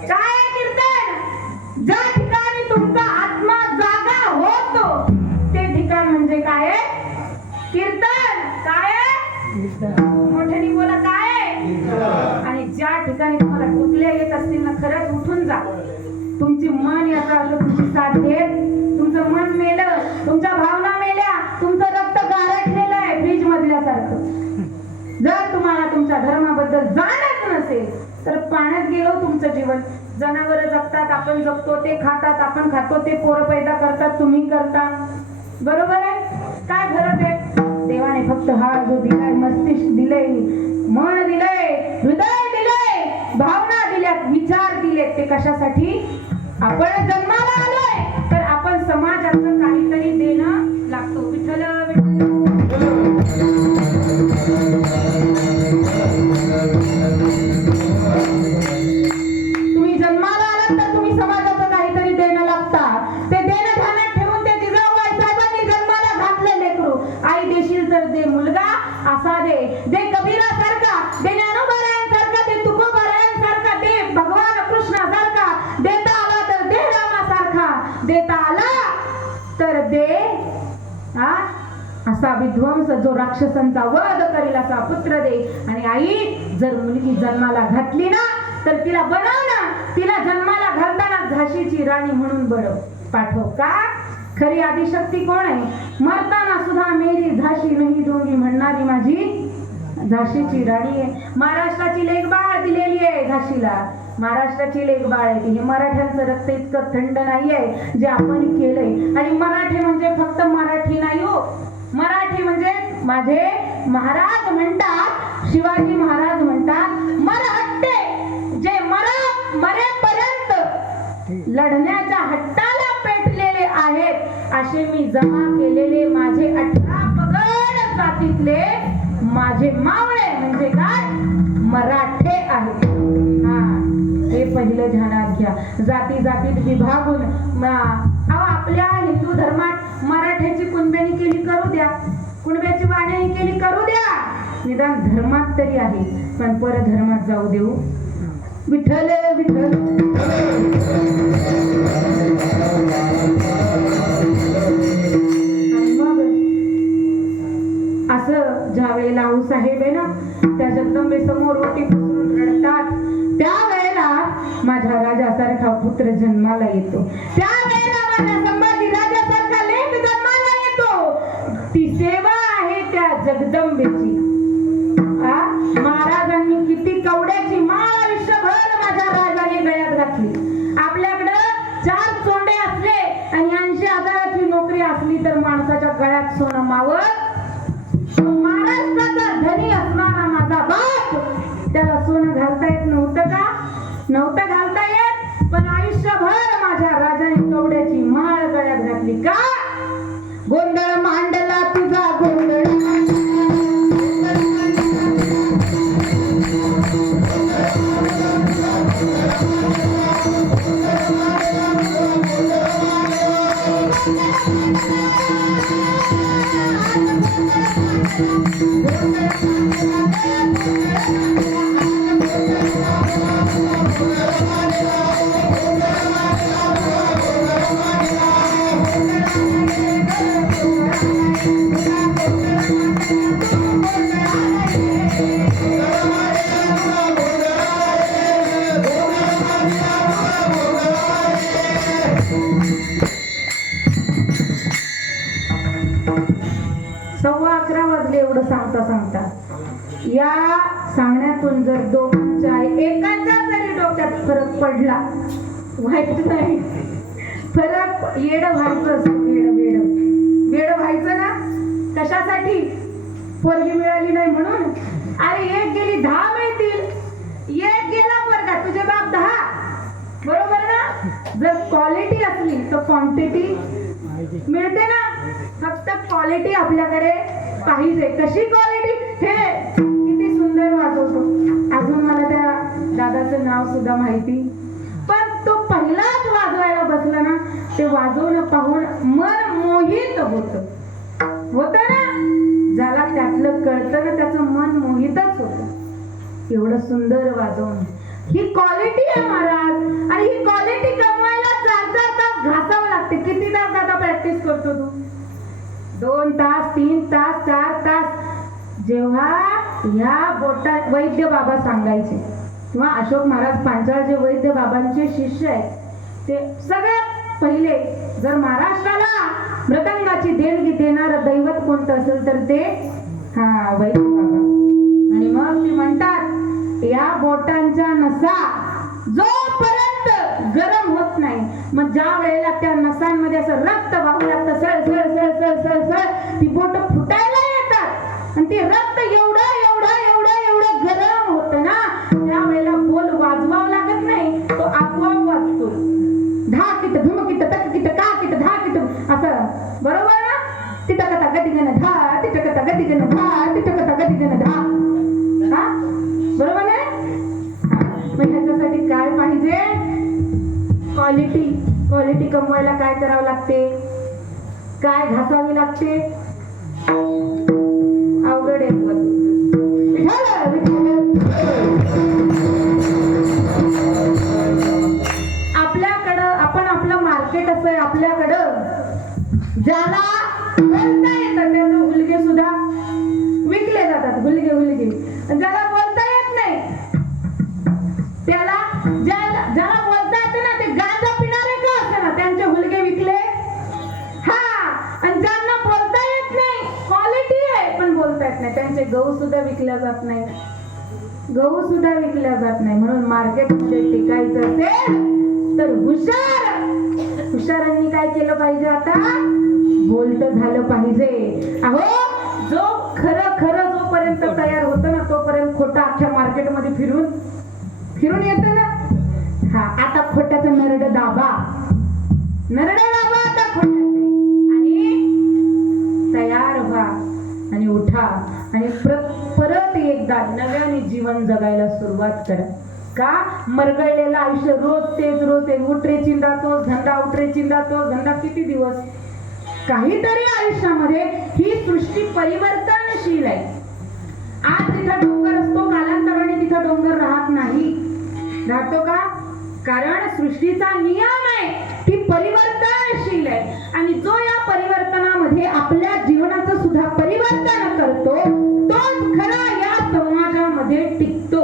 काय आहे कीर्तन. ज्या ठिकाणी तुमचा आत्मा जागा होतो ते ठिकाण म्हणजे काय आहे, कीर्तन. काय आहे, मोठ्याने बोला, काय आहे. आणि ज्या ठिकाणी तुम्हाला टुकल्या येत असतील ना, खरंच उठून जा. तुमची मन याचा अर्थ तुमची साथ देत, तुमचं मन मेलं, तुमच्या भावना मेल्या, तुमचं रक्त गारठलेलं आहे फ्रीज मधल्यासारखं. जर तुम्हाला तुमच्या धर्माबद्दल जाणच नसेल तर पाण्यात गेलो तुमचं जीवन. जनावर जगतात, आपण जगतो, ते खातात, आपण खातो, ते पोरं पैदा करतात, तुम्ही करता, बरोबर आहे. काय फरक आहे. देवाने फक्त हा जो दिलाय, मस्तिष्क दिलंय, मन दिलंय, हृदय दिलंय, भावना दिल्यात, विचार दिलेत, ते कशासाठी. आपण जन्माला आलोय तर आपण समाजाचं काहीतरी देणं लागतो. विठ्ठल तुम्ही जन्माला आलात तर तुम्ही समाजाचं काहीतरी देणं लागता. ते देणं ध्यानात ठेवून ते जिजाऊबाई साहेबांनी जन्माला घातलं लेकरू. आई देशील तर दे मुलगा असा दे, दे कबीरा सारखा, दे ज्ञानोबारायांसारखा, दे तुकोबारायांसारखा, दे भगवान कृष्णासारखा, देता आला तर दे रामासारखा, देता आला तर दे हा असा विध्वंस जो राक्षसांचा वध करेल असा पुत्र दे. आणि आई जर मुलगी जन्माला घातली ना तर तिला बनव ना, तिला जन्माला घालताना झाशीची राणी म्हणून बनव, पाठव. का खरी आदिशक्ती कोण आहे. मरताना सुद्धा मेरी झाशी नाही दोंगी म्हणणारी माझी झाशीची राणी आहे. महाराष्ट्राची लेकबाळ दिलेली आहे झाशीला, महाराष्ट्राची लेकबाळ आहे ती. हे मराठ्यांचं रक्त इतकं थंड नाही आहे जे आपण केलंय. आणि मराठी म्हणजे फक्त मराठी नाही हो, मराठी म्हणजे माझे महाराज म्हणतात, शिवाजी महाराज म्हणतात, मराठे जे मरेपर्यंत लढण्याच्या हट्टाला पेटलेले आहेत असे मी जमा केलेले माझे 18 जातीतले माझे मावळे म्हणजे काय मराठे आहेत. हा हे पहिलं ध्यानात घ्या. जाती जातीत विभागून आपल्या हिंदू धर्मात मराठ्याची कुणब्यानी केली करू द्या, कुणब्याची वाण्यानी केली करू द्या, निदान धर्मात तरी आहे, पण परधर्मात जाऊ देऊ. विठ्ठल विठ्ठल असं ज्या वेळेला आऊसाहेब आहे ना त्या जगदंबे समोर ओटी पसरून रडतात, त्या वेळेला माझ्या राजासारखा पुत्र जन्माला येतो, त्या वेळेला माझ्या संभाजी राजासारखा लेक जन्माला येतो. ती सेवा आहे त्या जगदंबेची. महाराजांनी किती कवड्याची माळ आयुष्यभर माझ्या राजाने गळ्यात घातली. आपल्याकडं 4 चोंडे असले आणि 80,000ची नोकरी असली तर माणसाच्या गळ्यात सोनं मावत. महाराष्ट्राचा धनी असणारा माझा बाप त्याला सोनं घालता येत नव्हतं का? नव्हतं घालता येत, पण आयुष्यभर माझ्या राजाने कवड्याची माळ गळ्यात घातली का? गोंधळ मांडला तुझा गोंधळ, सांगता या सांगण्यातून जर दोघांच्या एकाचा जरी डोक्यात फरक पडला, व्हायचं नाही फरक, येड व्हायचं असतं, वेड व्हायचं ना. कशासाठी? पोरगी मिळाली नाही म्हणून. अरे एक गेली 10 मिळतील, एक गेला पोरगा, तुझे बाप 10, बरोबर ना. जर क्वालिटी असली तर क्वांटिटी मिळते ना. फक्त क्वालिटी आपल्याकडे पाहिजे. कशी क्वालिटी? हे किती सुंदर वाजवतो, अजून मला त्या दादाचं नाव सुद्धा माहिती, पण तो पहिलाच वाजवायला बसला ना, ते वाजवणं पाहून मन मोहित होत ना. ज्याला त्यातलं कळतं ना त्याचं मन मोहितच होत. एवढं सुंदर वाजवणं, ही क्वालिटी आहे महाराज. आणि ही क्वालिटी कमवायला 4-4 तास घासावं लागते. किती तास दादा प्रॅक्टिस करतो तू? 2 तास, 3 तास, 4 तास. जेव्हा ह्या बोटात वैद्य बाबा सांगायचे किंवा अशोक महाराज पांचाळ जे वैद्य बाबांचे शिष्य आहेत, ते सगळ्यात पहिले जर महाराष्ट्राला मृदंगाची देणगी देणारं दैवत कोणतं असेल तर ते वैद्य बाबा. आणि मग ते म्हणतात या बोटांच्या नसा जोपर्यंत गरम होत नाही, मग ज्या वेळेला त्या नसांमध्ये असं रक्त वाहू लागतं, सळ सळ सळ सळ सळ सळ, ती बोट फुटायला येतात आणि ते रक्त एवढं एवढं एवढं एवढं गरम होतं ना, त्या वेळेला बोल वाजवावं लागत नाही, तो आपोआप वाजतो. धाकिट धुमकिट तककिट काकिट धाकिट असं, बरोबर ना. तिटकता गतिगण धा, तिटकता गतिगण धा, तिटकता गतिगण धा. हा बरोबर आहे. मग ह्याच्यासाठी काय पाहिजे? क्वालिटी. क्वालिटी कमवायला काय करावं लागते? काय घासावी लागते? अवघड आहे. आपल्याकडं आपण आपलं मार्केट असं आहे, आपल्याकडं ज्याला बोलता येतं त्याचे हुलगे सुद्धा विकले जातात. हुलगे. ज्याला बोलता येत नाही त्याला, ज्याला बोलता येते ना, ते गांजा पिणारे का असते ना, त्यांचे हुलगे विकले. हा, आणि ज्यांना बोलता येत नाही, क्वालिटी आहे पण बोलता येत नाही, त्यांचे गहू सुद्धा विकल्या जात नाही. म्हणून मार्केटमध्ये टिकायचं असेल तर हुशारांनी काय केलं पाहिजे? आता बोलतं झालं पाहिजे. अहो, जो खरं जोपर्यंत तयार होतं ना, तोपर्यंत खोटं अख्ख्या मार्केटमध्ये फिरून येतं ना. हा, आता खोट्याचं नरड दाबा आता खोट्याचे आणि तयार व्हा. आणि उठा आणि परत एकदा नव्याने जीवन जगायला सुरुवात करा. का मरगळलेलं आयुष्य रोज तेच उठरे चिंता तोच धंदा, उठरे चिंता तोच धंदा, किती दिवस? काहीतरी आयुष्यामध्ये ही सृष्टी परिवर्तनशील आहे. आज तिथं डोंगर असतो, कालांतराने तिथं डोंगर राहत नाही. राहतो का? कारण सृष्टीचा नियम आहे, ती परिवर्तनशील आहे. आणि जो या परिवर्तनामध्ये आपल्या जीवनाचं सुद्धा परिवर्तन करतो तोच खरा या समाजामध्ये टिकतो.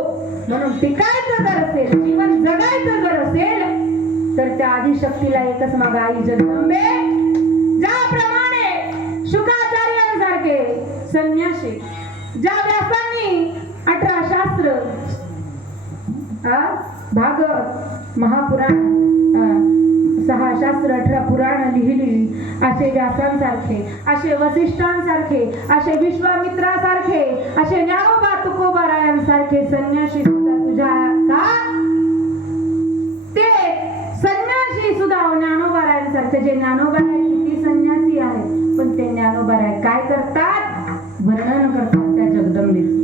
म्हणून टिकायचं जर असेल, जीवन जगायचं जर असेल, तर त्या आदिशक्तीला एकच मागा, आई जगदंबे. ज्याप्रमाणे शुकाचार्यांसारखे संन्यासी, ज्या व्यासांनी 18 शास्त्र, भागवत, महापुराण, 6 शास्त्र, 18 पुराण लिहिली, असे व्यासांसारखे, असे वसिष्ठांसारखे, असे विश्वामित्रासारखे, असे ज्ञानोबा तुकोबारायांसारखे संन्यासी सुद्धा तुझ्या का ते संन्यासी सुद्धा ज्ञानोबारायांसारखे, जे ज्ञानोबाराय किती संन्यासी आहेत, पण ते ज्ञानोबाराय काय करतात? वर्णन करतात त्या जगदंबेचं.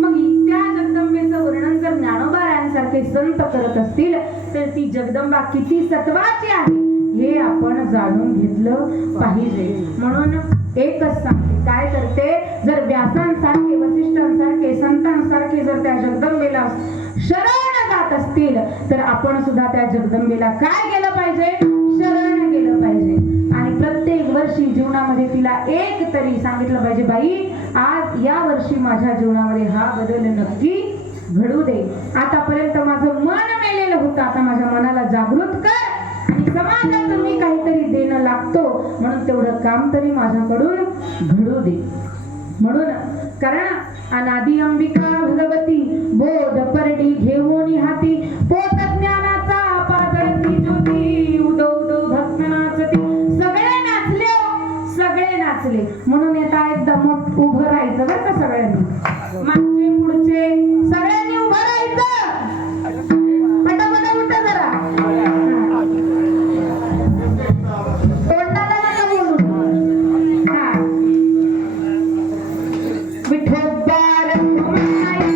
मग त्या जगदंबेचं वर्णन जर ज्ञानोबारायांसारखे संत करत असतील तर ती जगदंबा किती सत्वाची आहे हे आपण जाणून घेतलं पाहिजे. म्हणून एकच सांगते, काय करते, जर व्यासांसारखे, वसिष्ठांसारखे, संतांसारखे जर त्या जगदंबेला शरण जात असतील तर आपण सुद्धा त्या जगदंबेला काय केलं पाहिजे? शरण गेलं पाहिजे. आणि प्रत्येक वर्षी जीवनामध्ये तिला एक तरी सांगितलं पाहिजे, बाई आज या वर्षी माझ्या जीवनामध्ये हा बदल नक्की घडू दे. आतापर्यंत माझं मन मेलेलं होतं, आता माझ्या मनाला जागृत कर आणि समाजात मी काहीतरी देणं लागतो, म्हणून तेवढं काम तरी माझ्याकडून घडू दे. म्हणून कारण अनादि अंबिका भगवती बोध परडी घेऊन हाती, पोत ज्ञानाचा पाजळती ज्योती, उदो उदो भक्त नाचती. सगळे नाचले, सगळे नाचले. म्हणून येता एकदा मोठ उभं राहायचं बरं का सगळ्यांनी, मागचे पुढचे सगळ्यांनी उभं राहायचं. पटापटा उठा जरा, तोंडाला नका बोलू. हा, विठोबा रखुमाई,